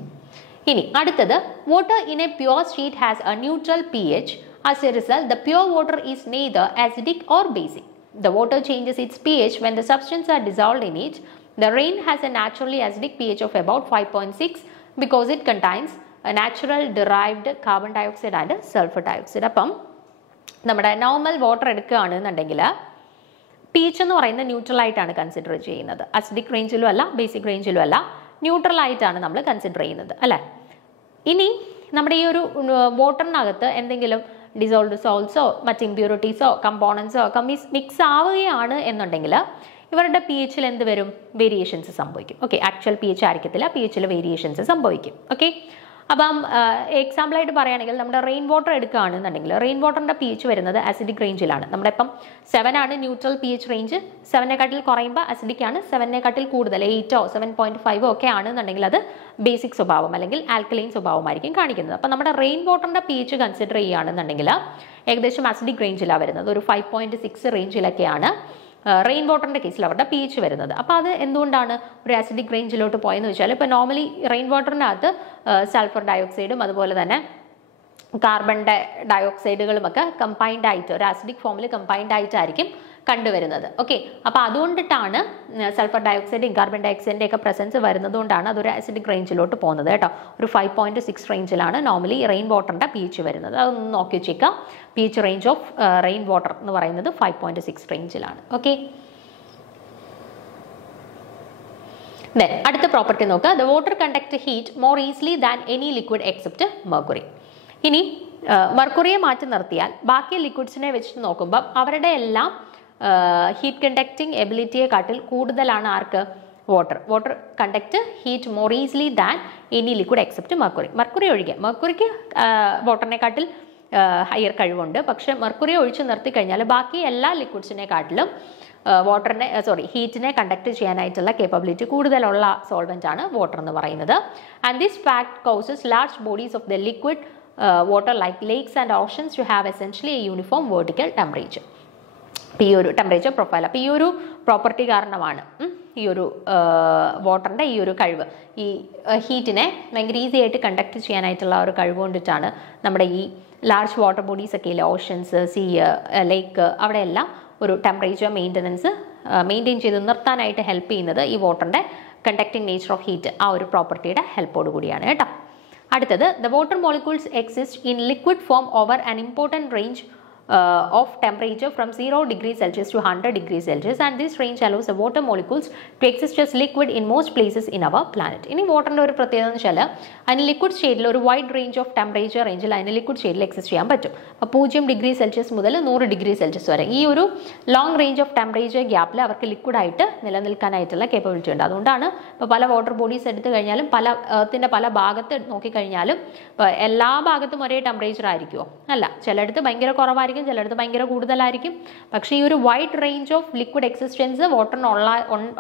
ഇനി അടുത്തത്, water in A pure state has A neutral pH. As a result, the pure water is neither acidic or basic. The water changes its pH when the substances are dissolved in it. The rain has a naturally acidic pH of about 5.6 because it contains a natural derived carbon dioxide and sulfur dioxide. അപ്പം നമ്മുടെ normal water എടുക്കുകയാണെന്നുണ്ടെങ്കിൽ pH എന്ന് പറയുന്നത് neutral ആയിട്ടാണ് consider ചെയ്യുന്നത്. Acidic റേഞ്ചിലും അല്ല, basic റേഞ്ചിലും അല്ല, neutral ആയിട്ടാണ് നമ്മൾ കൺസിഡർ ചെയ്യുന്നത് അല്ലേ. ഇനി നമ്മുടെ ഈ ഒരു വാട്ടറിനകത്ത് എന്തെങ്കിലും ഡിസോൾവ്ഡ് സോൾട്ട്സോ മറ്റ് ഇമ്പ്യൂരിറ്റീസോ കമ്പോണൻസോ ഒക്കെ മിക്സ് ആവുകയാണ് എന്നുണ്ടെങ്കിൽ ഇവരുടെ pHൽ എന്ത് വരും? വേരിയേഷൻസ് സംഭവിക്കും. ഓക്കെ, ആക്ച്വൽ pH ആയിരിക്കത്തില്ല, pHൽ വേരിയേഷൻസ് സംഭവിക്കും. ഓക്കെ, അപ്പം എക്സാമ്പിളായിട്ട് പറയുകയാണെങ്കിൽ നമ്മുടെ റെയിൻ വാട്ടർ എടുക്കുകയാണെന്നുണ്ടെങ്കിൽ റെയിൻ വാട്ടറിൻ്റെ pH വരുന്നത് അസിഡിക് റേഞ്ചിലാണ്. നമ്മുടെ ഇപ്പം 7 ആണ് ന്യൂട്രൽ pH റേഞ്ച്. 7-നെക്കാട്ടിൽ കുറയുമ്പോൾ അസിഡിക് ആണ്, 7-നെക്കാട്ടിൽ കൂടുതൽ 8ഓ 7.5ഓ ഒക്കെ ആണെന്നുണ്ടെങ്കിൽ അത് ബേസിക് സ്വഭാവം അല്ലെങ്കിൽ ആൽക്കലൈൻ സ്വഭാവമായിരിക്കും കാണിക്കുന്നത്. അപ്പം നമ്മുടെ റെയിൻ വാട്ടറിൻ്റെ pH കൺസിഡർ ചെയ്യുകയാണെന്നുണ്ടെങ്കിൽ ഏകദേശം അസിഡിക് റേഞ്ചിലാണ് വരുന്നത്. ഒരു 5.6 റേഞ്ചിലൊക്കെയാണ് റെയിൻ വാട്ടറിൻ്റെ കേസിൽ അവരുടെ pH വരുന്നത്. അപ്പോൾ അത് എന്തുകൊണ്ടാണ് ഒരു ആസിഡിക് റേഞ്ചിലോട്ട് പോയെന്ന് വെച്ചാൽ, ഇപ്പോൾ നോർമലി റെയിൻ വാട്ടറിനകത്ത് സൾഫർ ഡയോക്സൈഡും അതുപോലെ തന്നെ കാർബൺ ഡയോക്സൈഡുകളുമൊക്കെ കമ്പൈൻഡ് ആയിട്ട് ഒരു ആസിഡിക് ഫോമിൽ കമ്പൈൻഡ് ആയിട്ടായിരിക്കും കണ്ടുവരുന്നത്. ഓക്കെ, അപ്പോൾ അതുകൊണ്ടിട്ടാണ് സൾഫർ ഡയോക്സൈഡും കാർബൺ ഡയോക്സൈഡിൻ്റെ ഒക്കെ പ്രസൻസ് വരുന്നതുകൊണ്ടാണ് അതൊരു ആസിഡിക് റേഞ്ചിലോട്ട് പോകുന്നത് കേട്ടോ. ഒരു 5.6 റേഞ്ചിലാണ് നോർമലി റെയിൻ വാട്ടറിൻ്റെ pH വരുന്നത്. അതൊന്ന് നോക്കി വെച്ചേക്കാം. pH range of rain water എന്ന് പറയുന്നത് 5.6 റേഞ്ചിലാണ്. ഓക്കെ, ദെൻ അടുത്ത പ്രോപ്പർട്ടി നോക്കുക. The water conduct heat more easily than any liquid except mercury. ഇനി മെർക്കുറിയെ മാറ്റി നിർത്തിയാൽ ബാക്കി ലിക്വിഡ്സിനെ വെച്ച് നോക്കുമ്പോൾ അവരുടെ എല്ലാം ഹീറ്റ് കണ്ടക്റ്റിംഗ് എബിലിറ്റിയെക്കാട്ടിൽ കൂടുതലാണ് ആർക്ക്? Water conduct heat more easily than any liquid except mercury. Mercury ഒഴികെ, മെർക്കുറിക്ക് വാട്ടറിനെക്കാട്ടിൽ ഹയർ കഴിവുണ്ട്, പക്ഷെ മെർക്കുറി ഒഴിച്ച് നിർത്തി കഴിഞ്ഞാൽ ബാക്കി എല്ലാ ലിക്വിഡ്സിനെക്കാട്ടിലും ഹീറ്റിനെ കണ്ടക്ട് ചെയ്യാനായിട്ടുള്ള കേപ്പബിലിറ്റി കൂടുതലുള്ള സോൾവെന്റ് ആണ് വാട്ടർ എന്ന് പറയുന്നത്. And this fact causes large bodies of the liquid water like lakes and oceans to have essentially a uniform vertical temperature. ഈ ഒരു ടെമ്പറേച്ചർ പ്രൊഫൈൽ, അപ്പോൾ ഈ ഒരു പ്രോപ്പർട്ടി കാരണമാണ് ഈ ഒരു വാട്ടറിൻ്റെ ഈ ഒരു കഴിവ്, ഈ ഹീറ്റിനെ ഭയങ്കര ഈസി ആയിട്ട് കണ്ടക്ട് ചെയ്യാനായിട്ടുള്ള ഒരു കഴിവ് കൊണ്ടിട്ടാണ് നമ്മുടെ ഈ ലാർജ് വാട്ടർ ബോഡീസ് ഒക്കെ ഇല്ലേ, ഓഷൻസ്, സീ, ലേക്ക്, അവിടെയെല്ലാം ഒരു ടെമ്പറേച്ചർ മെയിൻറ്റെയിൻ ചെയ്ത് നിർത്താനായിട്ട് ഹെൽപ്പ് ചെയ്യുന്നത് ഈ വാട്ടറിൻ്റെ കണ്ടക്റ്റിംഗ് നേച്ചർ ഓഫ് ഹീറ്റ് ആ ഒരു പ്രോപ്പർട്ടിയുടെ ഹെൽപ്പോട് കൂടിയാണ് കേട്ടോ. അടുത്തത്, the water molecules exist in liquid form over an important range of temperature from 0 degrees Celsius to 100 degrees Celsius, and this range allows the water molecules to exist as liquid in most places in our planet. ഇനി വാട്ടറിൻ്റെ ഒരു പ്രത്യേകത എന്ന് വെച്ചാൽ അതിന് liquid സ്റ്റേറ്റിൽ ഒരു wide range of temperature റേഞ്ചിൽ അതിന് ലിക്വിഡ് സ്റ്റേറ്റിൽ എക്സിസ്റ്റ് ചെയ്യാൻ പറ്റും. അപ്പോൾ 0 ഡിഗ്രി സെൽഷ്യസ് മുതൽ 100 ഡിഗ്രി സെൽഷ്യസ് വരെ ഈ ഒരു ലോങ് റേഞ്ച് ഓഫ് ടെമ്പറേച്ചർ ഗ്യാപ്പിൽ അവർക്ക് ലിക്വിഡായിട്ട് നിലനിൽക്കാനായിട്ടുള്ള കേപ്പബിലിറ്റി ഉണ്ട്. അതുകൊണ്ടാണ് ഇപ്പോൾ പല വാട്ടർ ബോഡീസ് എടുത്തു കഴിഞ്ഞാലും എർത്തിൻ്റെ പല ഭാഗത്ത് നോക്കിക്കഴിഞ്ഞാലും എല്ലാ ഭാഗത്തും ഒരേ ടെമ്പറേച്ചർ ആയിരിക്കുമോ? അല്ല, ചിലയിടത്ത് ഭയങ്കര കുറവായിരിക്കും, ചിലയിടത്ത് ഭയങ്കര കൂടുതലായിരിക്കും. പക്ഷേ ഈ ഒരു wide range of liquid existence വാട്ടറിന്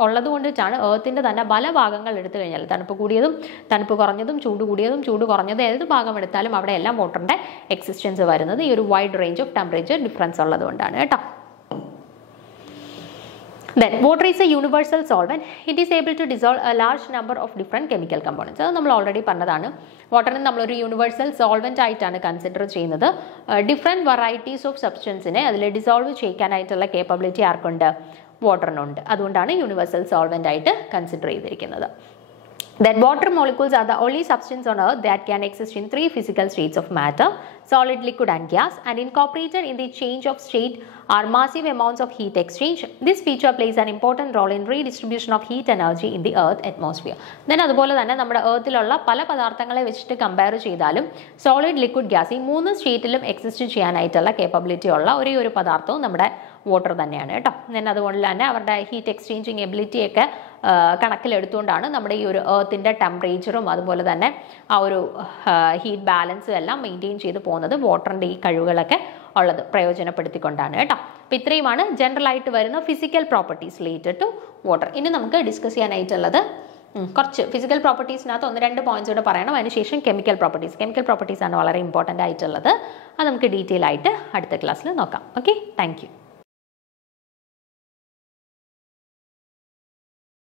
ഉള്ളത് കൊണ്ടിട്ടാണ് എർത്തിൻ്റെ തന്നെ പല ഭാഗങ്ങൾ എടുത്തു കഴിഞ്ഞാൽ തണുപ്പ് കൂടിയതും തണുപ്പ് കുറഞ്ഞതും ചൂട് കൂടിയതും ചൂട് കുറഞ്ഞതും ഏത് ഭാഗം എടുത്താലും അവിടെ എല്ലാം വാട്ടറിൻ്റെ എക്സിസ്റ്റൻസ് വരുന്നത് ഈ ഒരു wide range of temperature difference ഉള്ളത് കൊണ്ടാണ് കേട്ടോ. Then, water is a universal solvent. It is able to dissolve a large number of different chemical components. അത് നമ്മൾ ഓൾറെഡി പറഞ്ഞതാണ്. വാട്ടറിനെ നമ്മളൊരു യൂണിവേഴ്സൽ സോൾവെൻ്റ് ആയിട്ടാണ് കൺസിഡർ ചെയ്യുന്നത്. ഡിഫറെൻറ്റ് വെറൈറ്റീസ് ഓഫ് സബ്സ്റ്റൻസിനെ അതിൽ ഡിസോൾവ് ചെയ്യാനായിട്ടുള്ള കേപ്പബിലിറ്റി ആർക്കുണ്ട്? വാട്ടറിനുണ്ട്. അതുകൊണ്ടാണ് യൂണിവേഴ്സൽ സോൾവെൻ്റ് ആയിട്ട് കൺസിഡർ ചെയ്തിരിക്കുന്നത്. That water molecules are the only substance on earth that can exist in 3 physical states of matter: solid, liquid and gas, and incorporated in the change of state are massive amounts of heat exchange. This feature plays an important role in redistribution of heat energy in the earth atmosphere. Then അതുപോലെ തന്നെ നമ്മുടെ എർത്തിലുള്ള പല പദാർത്ഥങ്ങളെ വെച്ചിട്ട് compare ചെയ്താലും solid, liquid, gas ഈ മൂന്ന് സ്റ്റേറ്റിലും exist ചെയ്യാനായിട്ടുള്ള capability ഉള്ള ഒരേ ഒരു പദാർത്ഥവും നമ്മുടെ വാട്ടർ തന്നെയാണ് കേട്ടോ. then അതുകൊണ്ട് തന്നെ അവരുടെ ഹീറ്റ് എക്സ്ചേഞ്ചിങ് എബിലിറ്റിയൊക്കെ കണക്കിലെടുത്തുകൊണ്ടാണ് നമ്മുടെ ഈ ഒരു എർത്തിൻ്റെ ടെമ്പറേച്ചറും അതുപോലെ തന്നെ ആ ഒരു ഹീറ്റ് ബാലൻസും എല്ലാം മെയിൻറ്റെയിൻ ചെയ്ത് പോകുന്നത് വാട്ടറിൻ്റെ ഈ കഴിവുകളൊക്കെ ഉള്ളത് പ്രയോജനപ്പെടുത്തിക്കൊണ്ടാണ് കേട്ടോ. അപ്പോൾ ഇത്രയുമാണ് ജനറൽ ആയിട്ട് വരുന്ന physical properties related to water. ഇനി നമുക്ക് ഡിസ്കസ് ചെയ്യാനായിട്ടുള്ളത് കുറച്ച് ഫിസിക്കൽ പ്രോപ്പർട്ടീസിനകത്ത് 1-2 പോയിന്റ്സ് കൂടെ പറയണം. അതിനുശേഷം കെമിക്കൽ പ്രോപ്പർട്ടീസ് ആണ് വളരെ ഇമ്പോർട്ടൻ്റ് ആയിട്ടുള്ളത്. അത് നമുക്ക് ഡീറ്റെയിൽ ആയിട്ട് അടുത്ത ക്ലാസ്സിൽ നോക്കാം. Okay, thank you.